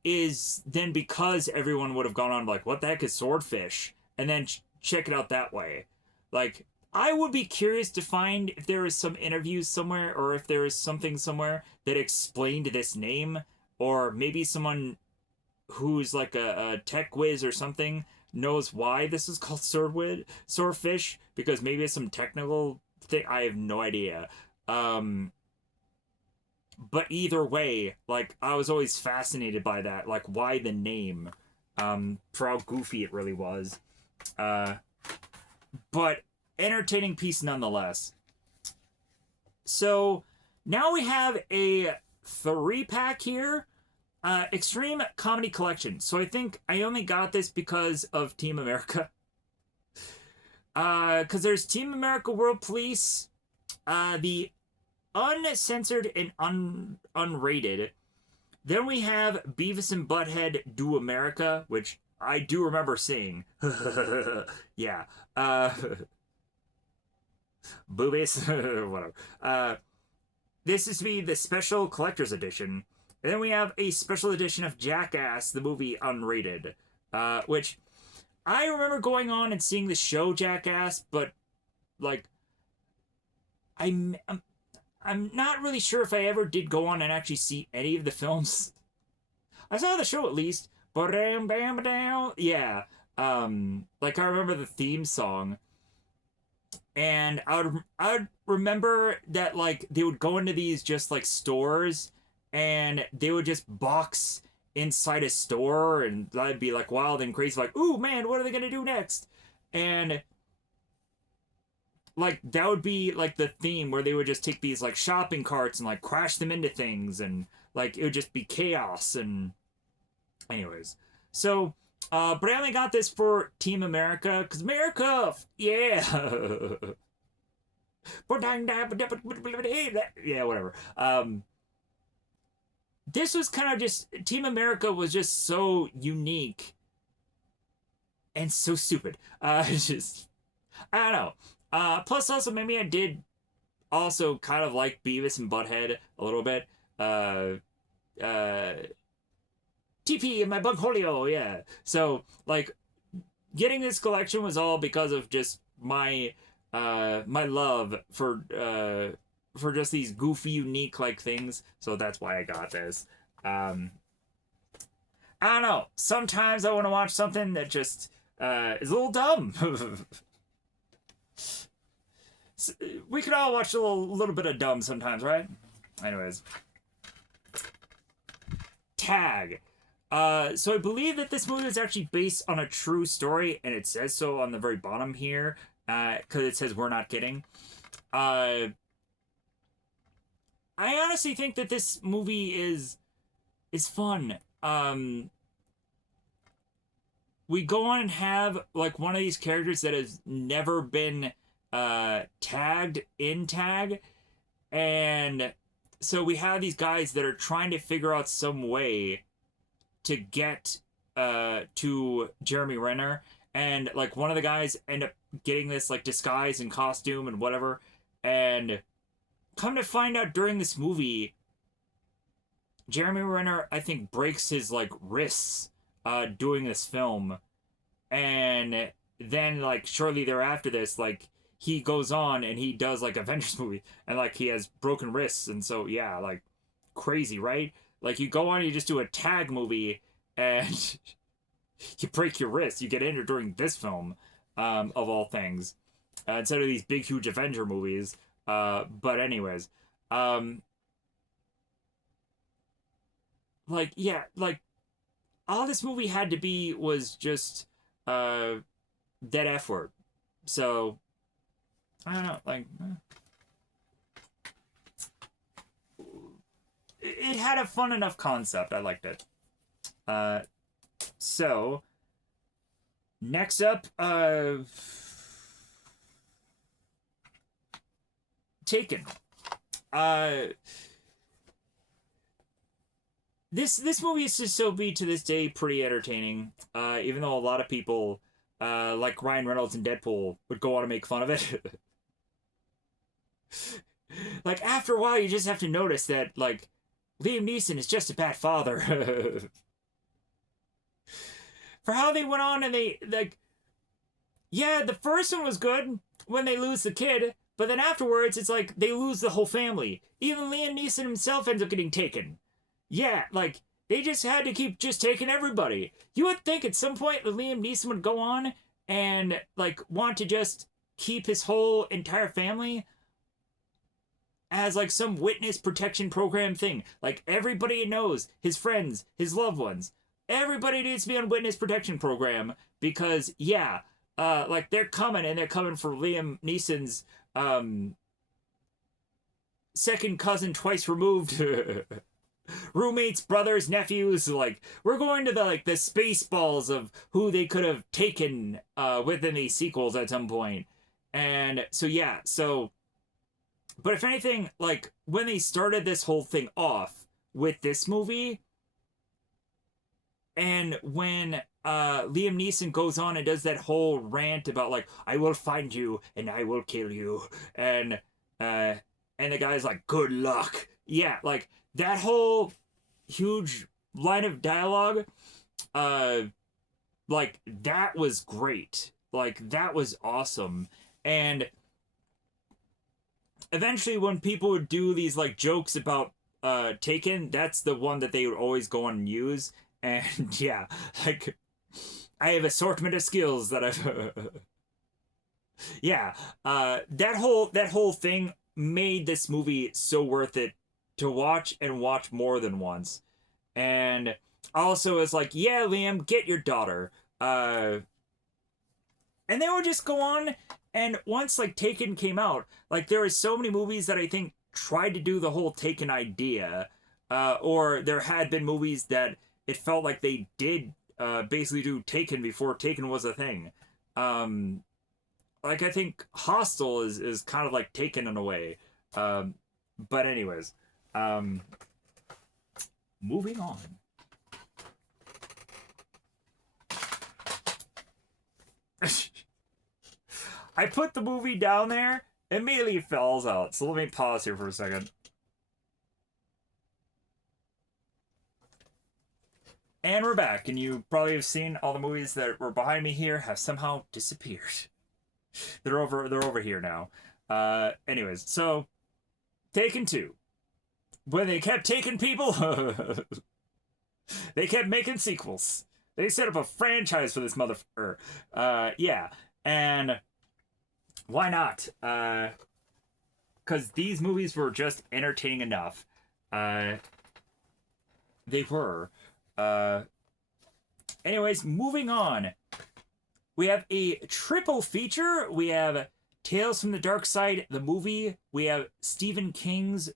is then because everyone would have gone on like, what the heck is Swordfish? And then check it out that way. Like, I would be curious to find if there is some interviews somewhere or if there is something somewhere that explained this name, or maybe someone who's like a tech whiz or something knows why this is called swordfish, because maybe it's some technical thing. I have no idea. But either way, like, I was always fascinated by that, like, why the name, for how goofy it really was. But entertaining piece nonetheless. So now we have a 3-pack here. Extreme Comedy Collection. So I think I only got this because of Team America. Because there's Team America World Police, the uncensored and unrated. Then we have Beavis and Butthead Do America, which I do remember seeing. Yeah. Boobies. Whatever. This is to be the special collector's edition. And then we have a special edition of Jackass, the movie unrated. Which I remember going on and seeing the show Jackass, but like I'm not really sure if I ever did go on and actually see any of the films. I saw the show at least. Yeah. Like I remember the theme song. And I would remember that like they would go into these just like stores and they would just box inside a store, and I'd be like wild and crazy, like, ooh man, what are they gonna do next? And like that would be like the theme where they would just take these like shopping carts and like crash them into things, and like it would just be chaos. And anyways, so but I only got this for Team America because America, yeah. Yeah, whatever. This was kind of just, Team America was just so unique and so stupid. Just I don't know. Plus, also maybe I did also kind of like Beavis and Butthead a little bit. TP in my Bugholio, yeah. So like, getting this collection was all because of just my my love for just these goofy, unique like things. So that's why I got this. I don't know. Sometimes I want to watch something that just is a little dumb. We could all watch a little bit of dumb sometimes, right? Anyways, Tag. So I believe that this movie is actually based on a true story, and it says so on the very bottom here, because it says we're not kidding. I honestly think that this movie is fun. We go on and have like one of these characters that has never been tagged in Tag, and so we have these guys that are trying to figure out some way to get to Jeremy Renner, and like one of the guys end up getting this like disguise and costume and whatever, and come to find out during this movie, Jeremy Renner, I think, breaks his like wrists doing this film, and then like shortly thereafter this, like he goes on and he does like Avengers movie, and like he has broken wrists, and so yeah, like crazy, right? Like you go on, you just do a Tag movie, and you break your wrist, you get injured during this film, of all things, instead of these big huge Avenger movies. But anyways, like yeah, like all this movie had to be was just dead F word. So I don't know, like it had a fun enough concept. I liked it. So Next up, Taken. Uh, this movie is just so be to this day pretty entertaining. Even though a lot of people, like Ryan Reynolds and Deadpool, would go on to make fun of it. Like after a while, you just have to notice that like Liam Neeson is just a bad father. For how they went on and they like, yeah, the first one was good when they lose the kid, but then afterwards it's like they lose the whole family. Even Liam Neeson himself ends up getting taken. Yeah, like they just had to keep just taking everybody. You would think at some point that Liam Neeson would go on and like want to just keep his whole entire family as like some witness protection program thing. Like everybody knows, his friends, his loved ones, everybody needs to be on witness protection program because yeah, like they're coming and they're coming for Liam Neeson's second cousin twice removed. Roommates, brothers, nephews, like we're going to the like the space balls of who they could have taken within these sequels at some point. And so yeah, so but if anything, like when they started this whole thing off with this movie, and when Liam Neeson goes on and does that whole rant about like I will find you and I will kill you, uh, and the guy's like good luck, yeah, like that whole huge line of dialogue, uh, like that was great, like that was awesome, and eventually when people would do these like jokes about Taken, that's the one that they would always go on and use. And yeah, like I have assortment of skills that I've yeah, that whole thing made this movie so worth it to watch and watch more than once. And also it's like, yeah, Liam, get your daughter. And they would just go on, and once like Taken came out, like there were so many movies that I think tried to do the whole Taken idea, or there had been movies that it felt like they did basically do Taken before Taken was a thing. Um, like I think Hostel is kind of like Taken in a way. Um, but anyways, um, moving on. I put the movie down there, immediately falls out. So let me pause here for a second. And we're back, and you probably have seen all the movies that were behind me here have somehow disappeared. They're over here now. Anyways, so Taken 2. When they kept taking people, they kept making sequels. They set up a franchise for this motherfucker. Yeah. And why not? Because these movies were just entertaining enough. They were. Uh, anyways, moving on. We have a triple feature. We have Tales from the Dark Side, the movie. We have Stephen King's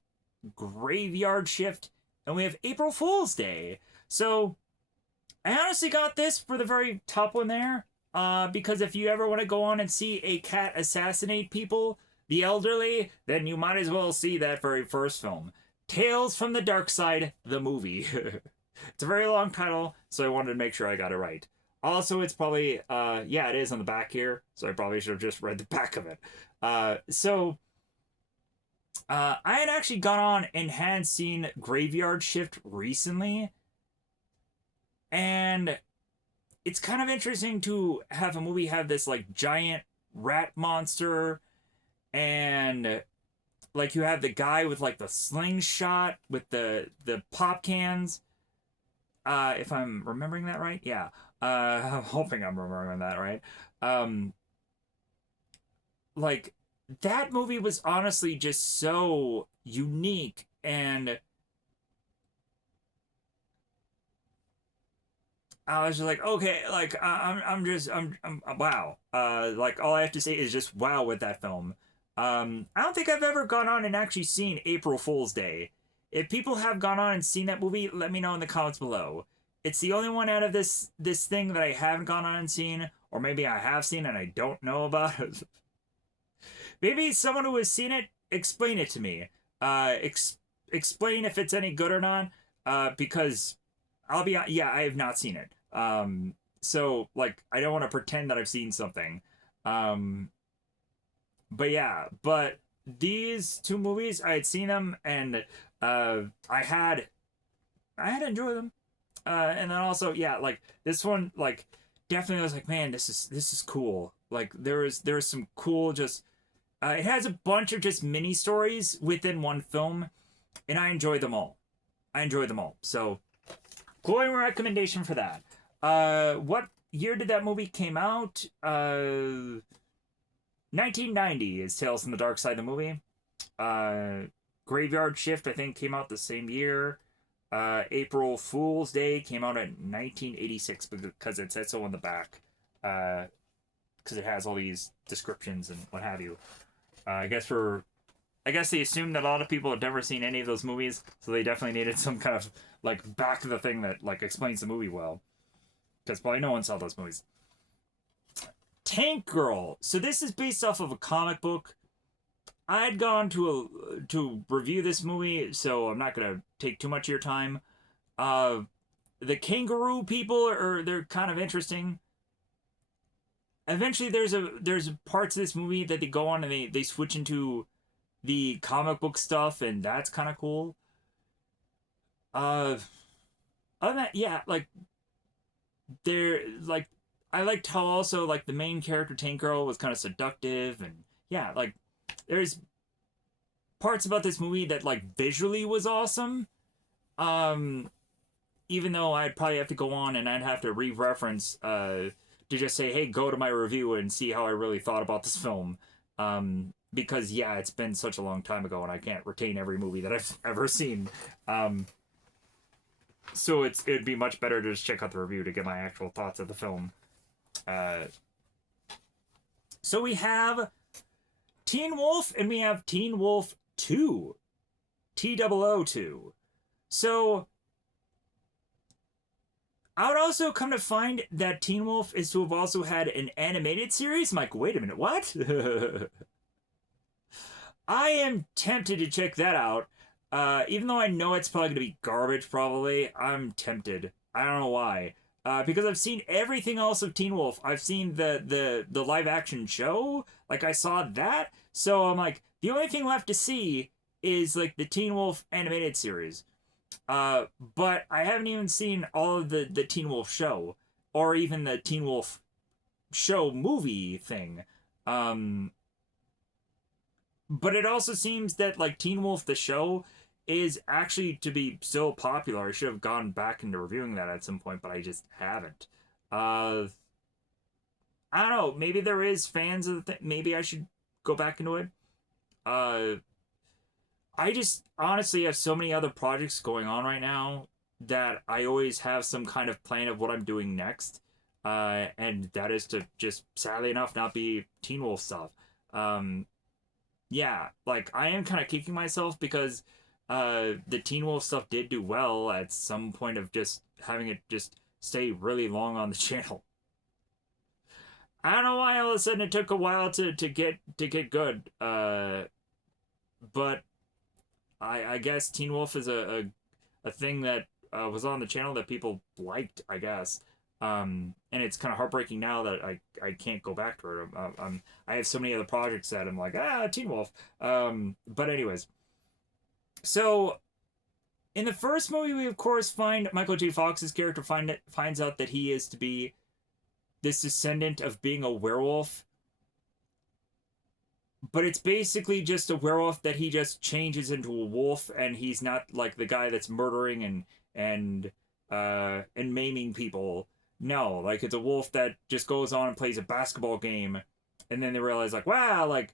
Graveyard Shift. And we have April Fool's Day. So, I honestly got this for the very top one there. Because if you ever want to go on and see a cat assassinate people, the elderly, then you might as well see that very first film. Tales from the Dark Side, the movie. It's a very long title, so I wanted to make sure I got it right. Also, it's probably, yeah, it is on the back here, so I probably should have just read the back of it. I had actually gone on and had seen Graveyard Shift recently, and it's kind of interesting to have a movie have this, like, giant rat monster, and like you have the guy with like the slingshot with the pop cans, if I'm remembering that right. Yeah. I'm hoping I'm remembering that right. Um, like that movie was honestly just so unique, and I was just like, okay, like I'm wow. Like all I have to say is just wow with that film. I don't think I've ever gone on and actually seen April Fool's Day. If people have gone on and seen that movie, let me know in the comments below. It's the only one out of this thing that I haven't gone on and seen, or maybe I have seen it and I don't know about it. Maybe someone who has seen it, explain it to me. Explain if it's any good or not. Because I'll be yeah, I have not seen it. So like I don't want to pretend that I've seen something. Um, but yeah, but these two movies I had seen them and I had enjoyed them. And then also yeah, like this one like definitely was like man, this is cool. Like there is some cool just it has a bunch of just mini stories within one film, and I enjoy them all. I enjoy them all. So, glowing recommendation for that. What year did that movie came out? 1990 is Tales from the Dark Side, the movie. Graveyard Shift, I think, came out the same year. April Fool's Day came out in 1986 because it says so on the back. Because it has all these descriptions and what have you. I guess they assumed that a lot of people had never seen any of those movies, so they definitely needed some kind of like back to the thing that like explains the movie well, because probably no one saw those movies. Tank Girl. So this is based off of a comic book. I'd gone to review this movie, so I'm not gonna take too much of your time. The kangaroo people they're kind of interesting. Eventually there's parts of this movie that they go on and they switch into the comic book stuff, and that's kind of cool. Other than that, yeah, like they're like I liked how also like the main character Tank Girl was kind of seductive, and yeah, like there's parts about this movie that like visually was awesome. Um, Even though I'd probably have to go on and I'd have to re-reference to just say, hey, go to my review and see how I really thought about this film. Because yeah, it's been such a long time ago and I can't retain every movie that I've ever seen. So it'd be much better to just check out the review to get my actual thoughts of the film. So we have Teen Wolf and we have Teen Wolf 2. T-002. So I would also come to find that Teen Wolf is to have also had an animated series. I'm like, wait a minute, what? I am tempted to check that out. Even though I know it's probably going to be garbage, probably, I'm tempted. I don't know why. Because I've seen everything else of Teen Wolf. I've seen the live action show. Like, I saw that. So I'm like, the only thing left to see is, like, the Teen Wolf animated series. But I haven't even seen all of the Teen Wolf show. Or even the Teen Wolf show movie thing. But it also seems that, like, Teen Wolf the show is actually to be so popular. I should have gone back into reviewing that at some point, but I just haven't. I don't know. Maybe there is fans of the thing. Maybe I should go back into it. I just honestly have so many other projects going on right now that I always have some kind of plan of what I'm doing next. And that is to just, sadly enough, not be Teen Wolf stuff. Yeah, like I am kind of kicking myself because the Teen Wolf stuff did do well at some point of just having it just stay really long on the channel. I don't know why all of a sudden it took a while to get good. But I guess Teen Wolf is a thing that was on the channel that people liked, I guess. And it's kind of heartbreaking now that I can't go back to it. I have so many other projects that I'm like, Teen Wolf. But anyways, so in the first movie, we of course find Michael J. Fox's character finds out that he is to be this descendant of being a werewolf. But it's basically just a werewolf that he just changes into a wolf, and he's not like the guy that's murdering and maiming people. No, like it's a wolf that just goes on and plays a basketball game, and then they realize like, wow, like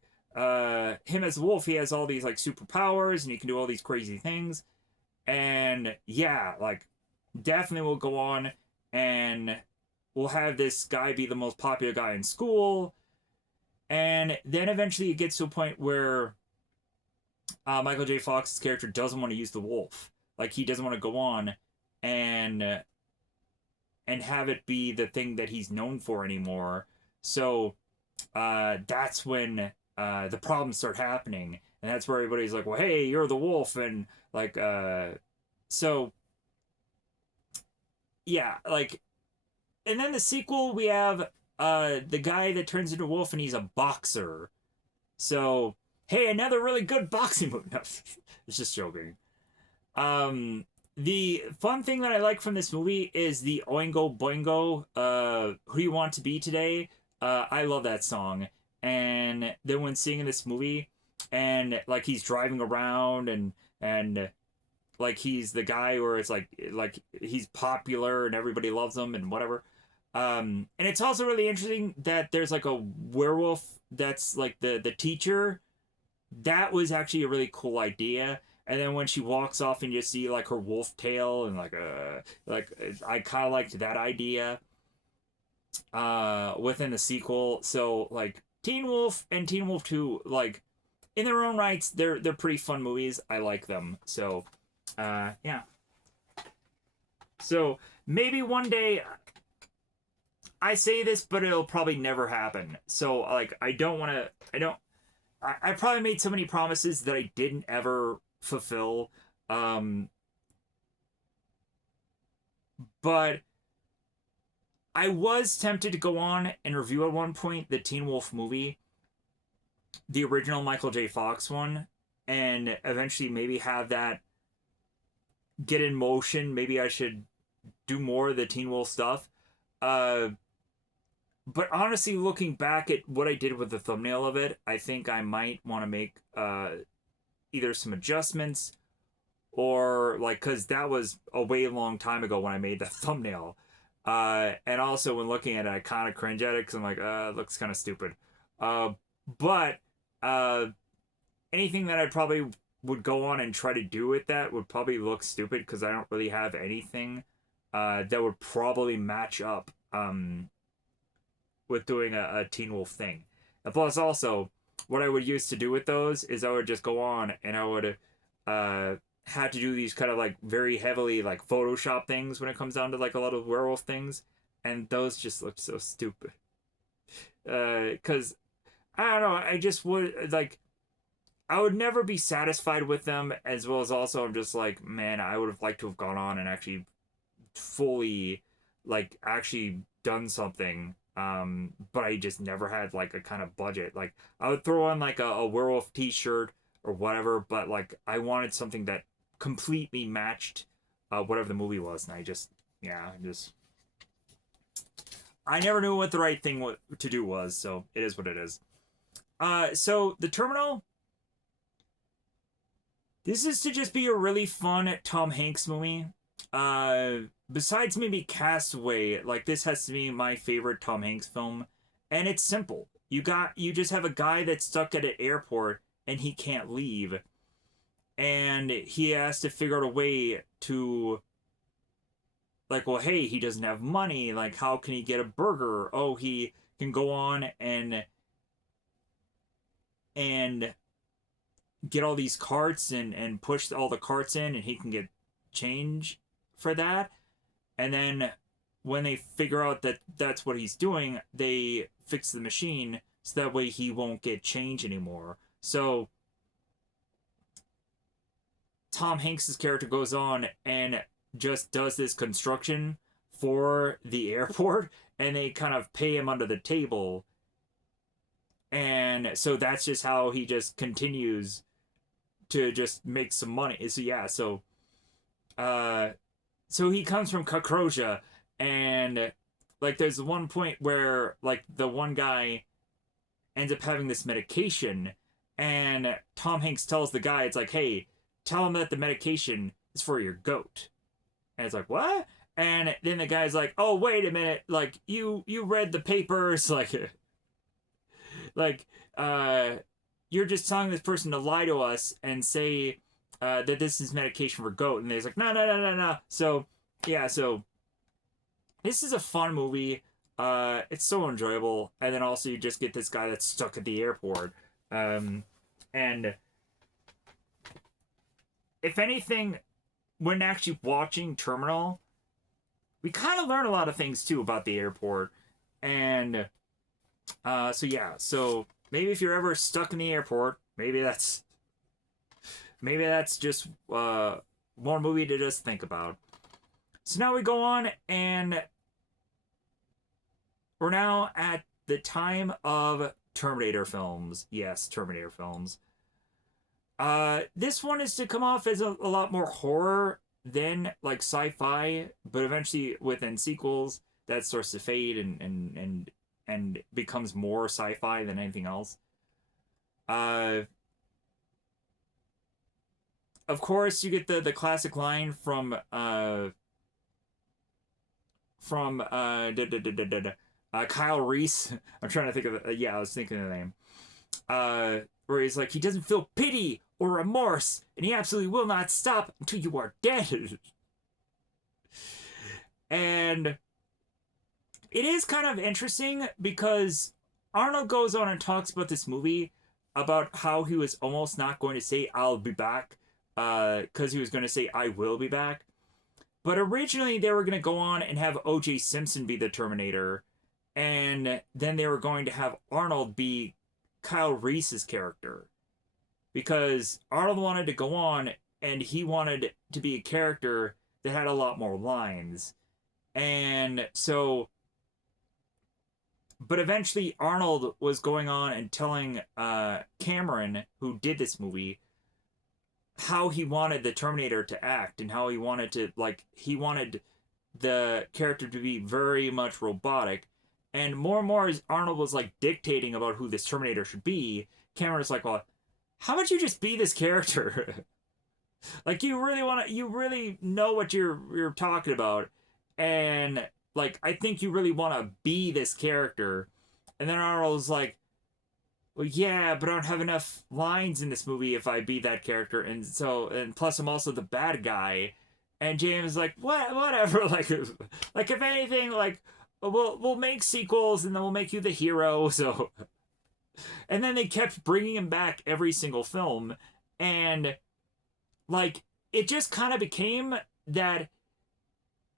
him as a wolf, he has all these like superpowers and he can do all these crazy things. And yeah, like definitely will go on and we'll have this guy be the most popular guy in school. And then eventually it gets to a point where Michael J. Fox's character doesn't want to use the wolf. Like he doesn't want to go on and and have it be the thing that he's known for anymore. So that's when the problems start happening, and that's where everybody's like, well, hey, you're the wolf, and like so yeah, like, and then the sequel we have the guy that turns into a wolf and he's a boxer. So hey, another really good boxing movie. No, it's just joking. The fun thing that I like from this movie is the Oingo Boingo, Who You Want to Be Today. I love that song. And then when singing this movie, and like he's driving around and like he's the guy where it's like he's popular and everybody loves him and whatever. And it's also really interesting that there's like a werewolf that's like the teacher. That was actually a really cool idea. And then when she walks off and you see like her wolf tail and like I kind of liked that idea within the sequel. So like Teen Wolf and Teen Wolf 2, like in their own rights, they're pretty fun movies. I like them. So yeah. So maybe one day I say this, but it'll probably never happen. So like I don't want to. I probably made so many promises that I didn't ever fulfill. But I was tempted to go on and review at one point the Teen Wolf movie, the original Michael J. Fox one, and eventually maybe have that get in motion. Maybe I should do more of the Teen Wolf stuff. But honestly, looking back at what I did with the thumbnail of it, I think I might want to make either some adjustments or like, because that was a way long time ago when I made the thumbnail. And also when looking at it, I kind of cringe at it because I'm like, it looks kind of stupid. But anything that I probably would go on and try to do with that would probably look stupid because I don't really have anything that would probably match up with doing a Teen Wolf thing. And plus, also, what I would use to do with those is I would just go on and I would have to do these kind of like very heavily like Photoshop things when it comes down to like a lot of werewolf things, and those just look so stupid. Because I don't know, I just would like. I would never be satisfied with them, as well as also I'm just like, man, I would have liked to have gone on and actually fully, like, actually done something. But I just never had like a kind of budget. Like I would throw on like a werewolf T-shirt or whatever, but like I wanted something that completely matched whatever the movie was, and I never knew what the right thing to do was. So it is what it is. So the Terminal. This is to just be a really fun Tom Hanks movie. Besides maybe Castaway, like this has to be my favorite Tom Hanks film, and it's simple. You just have a guy that's stuck at an airport and he can't leave, and he has to figure out a way to like, well, hey, he doesn't have money. Like, how can he get a burger? Oh, he can go on and get all these carts and push all the carts in, and he can get change for that. And then when they figure out that that's what he's doing, they fix the machine so that way he won't get change anymore. So Tom Hanks's character goes on and just does this construction for the airport, and they kind of pay him under the table. And so that's just how he just continues to just make some money. So yeah, so he comes from Kakroja, and like there's one point where like the one guy ends up having this medication, and Tom Hanks tells the guy, it's like, hey, tell him that the medication is for your goat. And it's like, what? And then the guy's like, oh, wait a minute, like you read the papers, like you're just telling this person to lie to us and say that this is medication for goat. And he's like, no. So yeah, so this is a fun movie. It's so enjoyable, and then also you just get this guy that's stuck at the airport. And if anything, when actually watching Terminal, we kind of learn a lot of things too about the airport. And so yeah, so maybe if you're ever stuck in the airport, maybe that's just more movie to just think about. So now we go on, and we're now at the time of Terminator films. Yes, Terminator films. This one is to come off as a lot more horror than like sci-fi, but eventually within sequels that starts to fade and becomes more sci-fi than anything else. Uh, of course, you get the classic line from Kyle Reese. I'm trying to think of it. Yeah, I was thinking of the name. Where he's like, he doesn't feel pity or remorse, and he absolutely will not stop until you are dead. And it is kind of interesting because Arnold goes on and talks about this movie about how he was almost not going to say I'll be back because he was going to say I will be back. But originally they were going to go on and have O.J. Simpson be the Terminator, and then they were going to have Arnold be Kyle Reese's character, because Arnold wanted to go on and he wanted to be a character that had a lot more lines. And so, but eventually Arnold was going on and telling Cameron, who did this movie, how he wanted the Terminator to act and how he wanted to, like, he wanted the character to be very much robotic. And more as Arnold was like dictating about who this Terminator should be, Cameron was like, well, how about you just be this character? Like, you really know what you're talking about, and like, I think you really want to be this character. And then Arnold's like, well, yeah, but I don't have enough lines in this movie if I be that character, and plus I'm also the bad guy. And James is like, whatever, like if anything, like, we'll make sequels and then we'll make you the hero. So, and then they kept bringing him back every single film, and like, it just kind of became that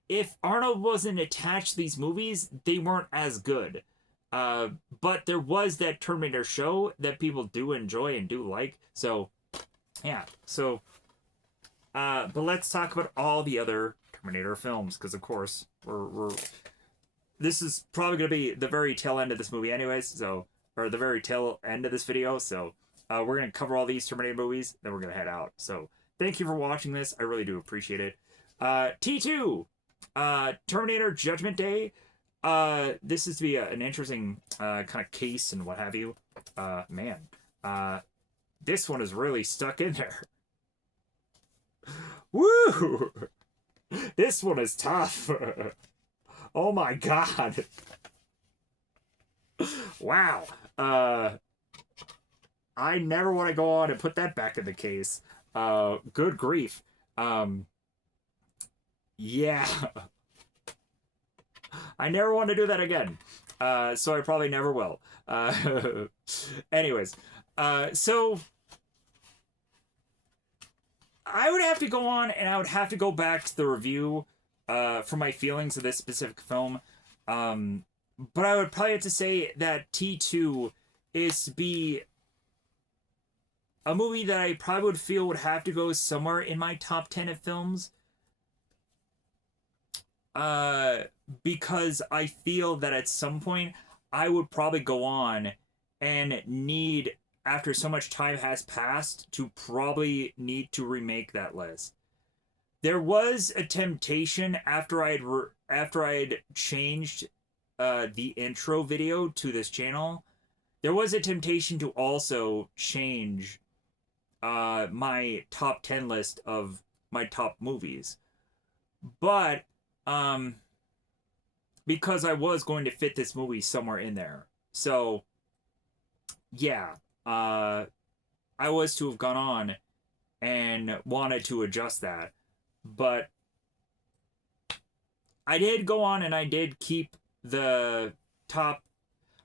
if Arnold wasn't attached to these movies, they weren't as good. But there was that Terminator show that people do enjoy and do like. So, yeah. So, but let's talk about all the other Terminator films, because of course we're this is probably going to be the very tail end of this movie anyways, so, or the very tail end of this video, so we're going to cover all these Terminator movies, then we're going to head out. So thank you for watching this, I really do appreciate it. T2, Terminator Judgment Day. This is to be an interesting kind of case and what have you. Man, this one is really stuck in there. Woo! This one is tough. Oh my god. Wow. I never want to go on and put that back in the case. Good grief. Yeah. I never want to do that again. So I probably never will. Anyways, so I would have to go on and I would have to go back to the review for my feelings of this specific film. But I would probably have to say that T2 is to be a movie that I probably would feel would have to go somewhere in my top 10 of films. Because I feel that at some point I would probably go on and need, after so much time has passed, to probably need to remake that list. There was a temptation after I'd changed the intro video to this channel. There was a temptation to also change my top 10 list of my top movies. But because I was going to fit this movie somewhere in there. So yeah, I was to have gone on and wanted to adjust that. But I did go on and I did keep the top,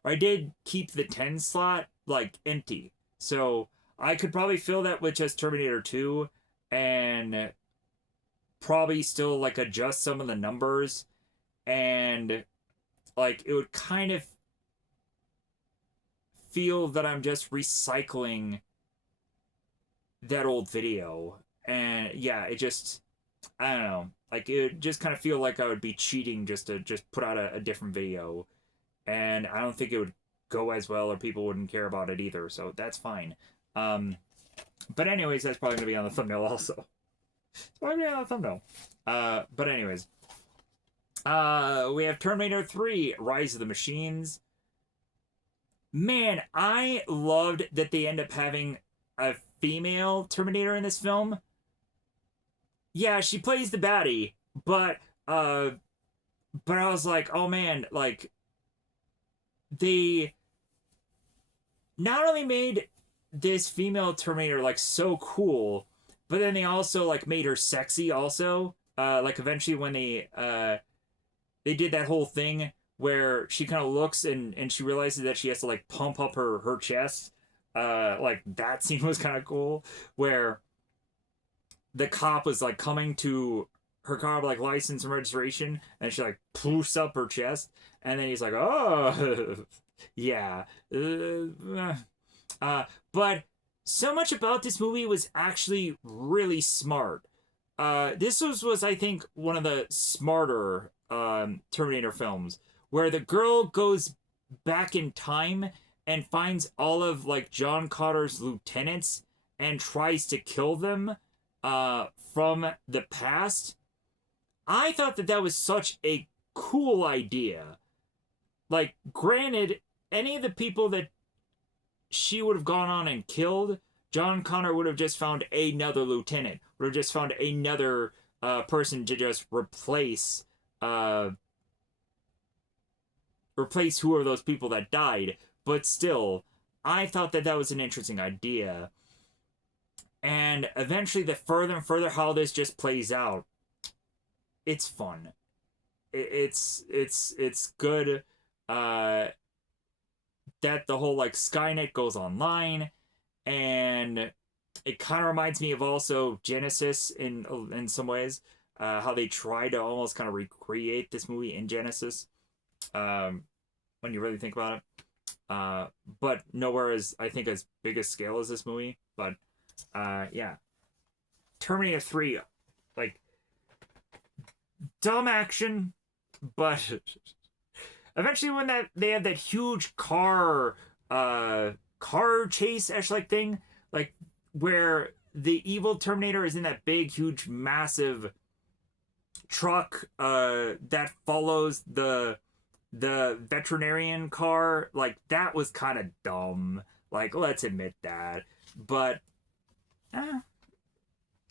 or I did keep the 10 slot like empty. So I could probably fill that with just Terminator 2 and probably still like adjust some of the numbers and like it would kind of feel that I'm just recycling that old video. And yeah, it just, I don't know, like it would just kind of feel like I would be cheating just to just put out a different video. And I don't think it would go as well, or people wouldn't care about it either, so that's fine. Um, but anyways, that's probably gonna be on the thumbnail also. It's probably gonna be on the thumbnail. But anyways, we have Terminator 3: Rise of the Machines. Man, I loved that they end up having a female Terminator in this film. Yeah, she plays the baddie, but uh, but I was like, oh man, like they not only made this female Terminator like so cool, but then they also like made her sexy also. Like eventually when they did that whole thing where she kind of looks and she realizes that she has to like pump up her chest. Like that scene was kind of cool where the cop was like coming to her car like license and registration, and she like poofs up her chest, and then he's like, oh, yeah. Uh, but so much about this movie was actually really smart. This was I think one of the smarter Terminator films, where the girl goes back in time and finds all of like John Connor's lieutenants and tries to kill them from the past. I thought that that was such a cool idea. Like, granted, any of the people that she would have gone on and killed, John Connor would have just found another lieutenant, would have just found another person to just replace who are those people that died. But still, I thought that that was an interesting idea. And eventually, the further and further how this just plays out, it's fun. It's good. That the whole like Skynet goes online, and it kind of reminds me of also Genesis in some ways. How they try to almost kind of recreate this movie in Genesis. When you really think about it. But nowhere as I think as big a scale as this movie. But yeah, Terminator 3, like dumb action, but eventually when that they have that huge car chase ash like thing, like where the evil Terminator is in that big, huge, massive truck that follows the veterinarian car, like that was kind of dumb. Like, let's admit that. But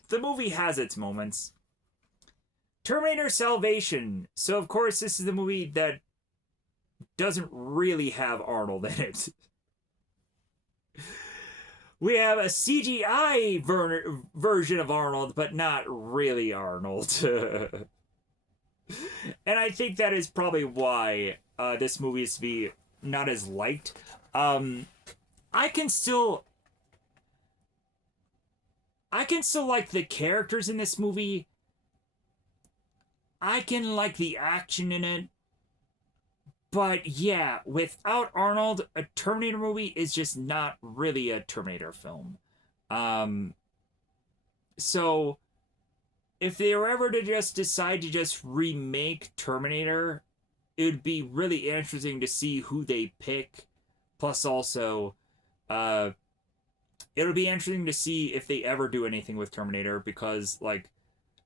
the movie has its moments. Terminator Salvation. So of course this is the movie that doesn't really have Arnold in it. We have a CGI version of Arnold, but not really Arnold. And I think that is probably why this movie is to be not as liked. I can still like the characters in this movie. I can like the action in it. But yeah, without Arnold, a Terminator movie is just not really a Terminator film. So if they were ever to just decide to just remake Terminator, it would be really interesting to see who they pick. Plus, also, it'll be interesting to see if they ever do anything with Terminator, because, like,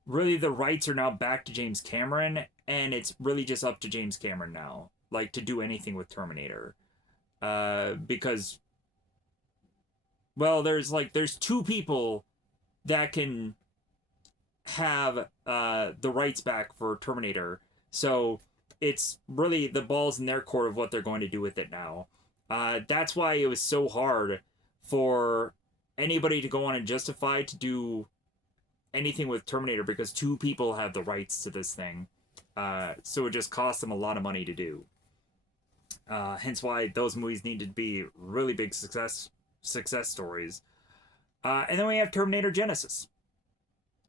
really the rights are now back to James Cameron, and it's really just up to James Cameron now, like, to do anything with Terminator. Because, well, there's two people that can have the rights back for Terminator. So it's really the ball's in their court of what they're going to do with it now. That's why it was so hard for anybody to go on and justify to do anything with Terminator, because two people have the rights to this thing. So it just cost them a lot of money to do. Hence why those movies need to be really big success stories. And then we have Terminator Genisys.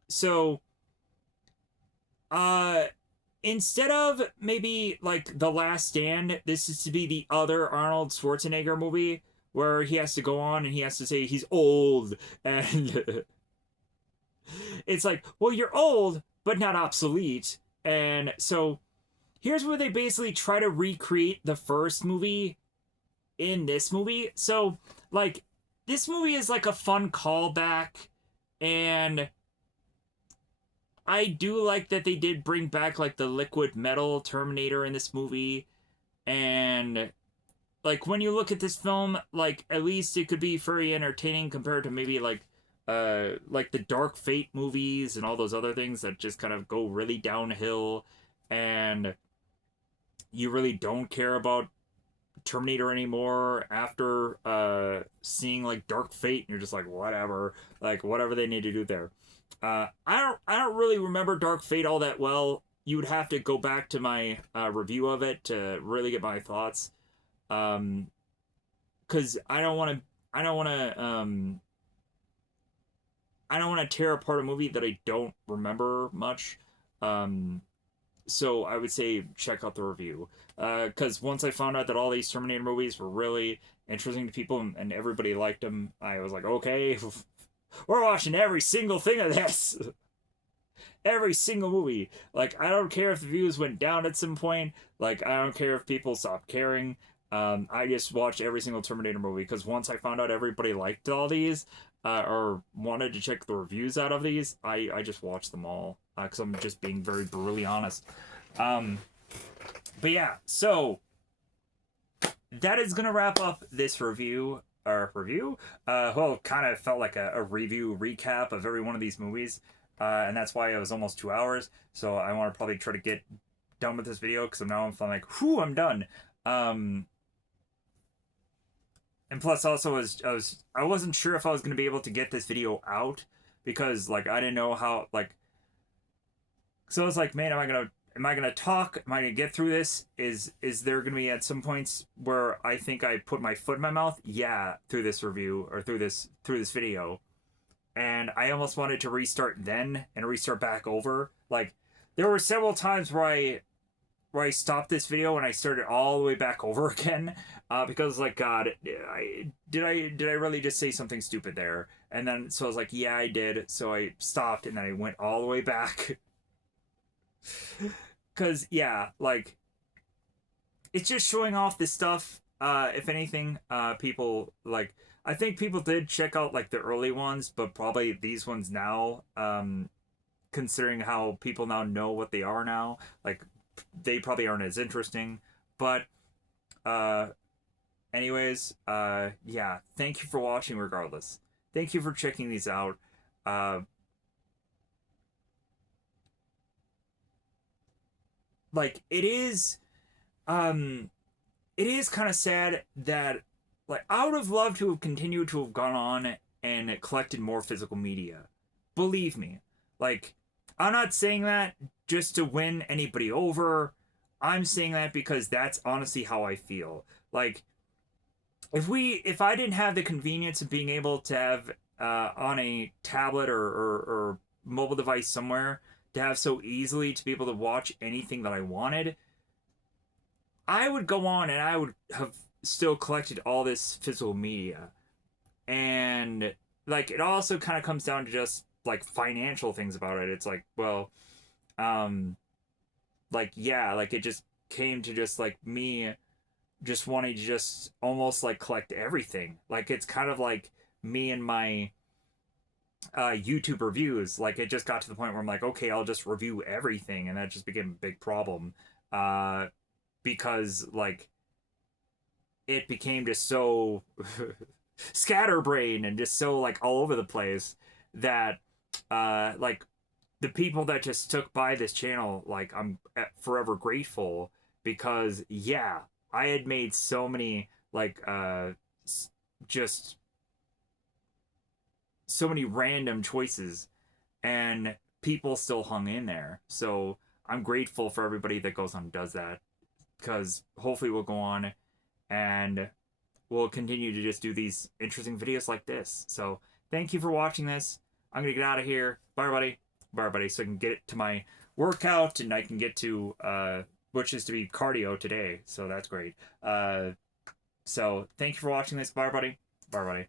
So, instead of maybe like The Last Stand, this is to be the other Arnold Schwarzenegger movie where he has to go on and he has to say he's old, and it's like, well, you're old but not obsolete. And so here's where they basically try to recreate the first movie in this movie. So like this movie is like a fun callback, and I do like that they did bring back like the liquid metal Terminator in this movie. And like when you look at this film, like at least it could be very entertaining compared to maybe like the Dark Fate movies and all those other things that just kind of go really downhill, and you really don't care about Terminator anymore after seeing like Dark Fate, and you're just like whatever, like whatever they need to do there. I don't really remember Dark Fate all that well. You would have to go back to my review of it to really get my thoughts. Because I don't want to tear apart a movie that I don't remember much. Um, so I would say check out the review. Because once I found out that all these Terminator movies were really interesting to people and everybody liked them, I was like, okay, we're watching every single thing of this. Every single movie. Like, I don't care if the views went down at some point. Like, I don't care if people stopped caring. I just watched every single Terminator movie because once I found out everybody liked all these, or wanted to check the reviews out of these, I just watched them all because I'm just being very brutally honest. But yeah, so that is gonna wrap up this review. Well, kind of felt like a review recap of every one of these movies, and that's why it was almost 2 hours. So I want to probably try to get done with this video because now I'm feeling like, whew, I'm done. And plus, also, I wasn't sure if I was gonna be able to get this video out because like I didn't know how like. So it's like, man, am I gonna talk? Am I gonna get through this? Is there gonna be at some points where I think I put my foot in my mouth? Yeah, through this review or through this video, and I almost wanted to restart then and restart back over. Like there were several times where I stopped this video and I started all the way back over again because like God, did I really just say something stupid there? And then so I was like, yeah, I did. So I stopped and then I went all the way back. Cause yeah, like it's just showing off this stuff. If anything, people like I think people did check out like the early ones, but probably these ones now. Considering how people now know what they are now, like they probably aren't as interesting. But uh, anyways, yeah. Thank you for watching. Regardless, thank you for checking these out. Uh, like it is kind of sad that like I would have loved to have continued to have gone on and collected more physical media. Believe me, like I'm not saying that just to win anybody over. I'm saying that because that's honestly how I feel. Like if I didn't have the convenience of being able to have on a tablet or mobile device somewhere to have so easily to be able to watch anything that I wanted, I would go on and I would have still collected all this physical media. And like it also kind of comes down to just like financial things about it. It's like, well, um like yeah, like it just came to just like me just wanting to just almost like collect everything. Like it's kind of like me and my YouTube reviews. Like it just got to the point where I'm like, okay, I'll just review everything, and that just became a big problem. Uh, because like it became just so scatterbrain and just so like all over the place that like the people that just took by this channel, like I'm forever grateful because yeah, I had made so many like just so many random choices and people still hung in there. So I'm grateful for everybody that goes on and does that because hopefully we'll go on and we'll continue to just do these interesting videos like this. So thank you for watching this. I'm gonna get out of here. Bye everybody. Bye everybody. So I can get it to my workout, and I can get to which is to be cardio today. So that's great. So thank you for watching this. Bye, everybody. Bye, everybody.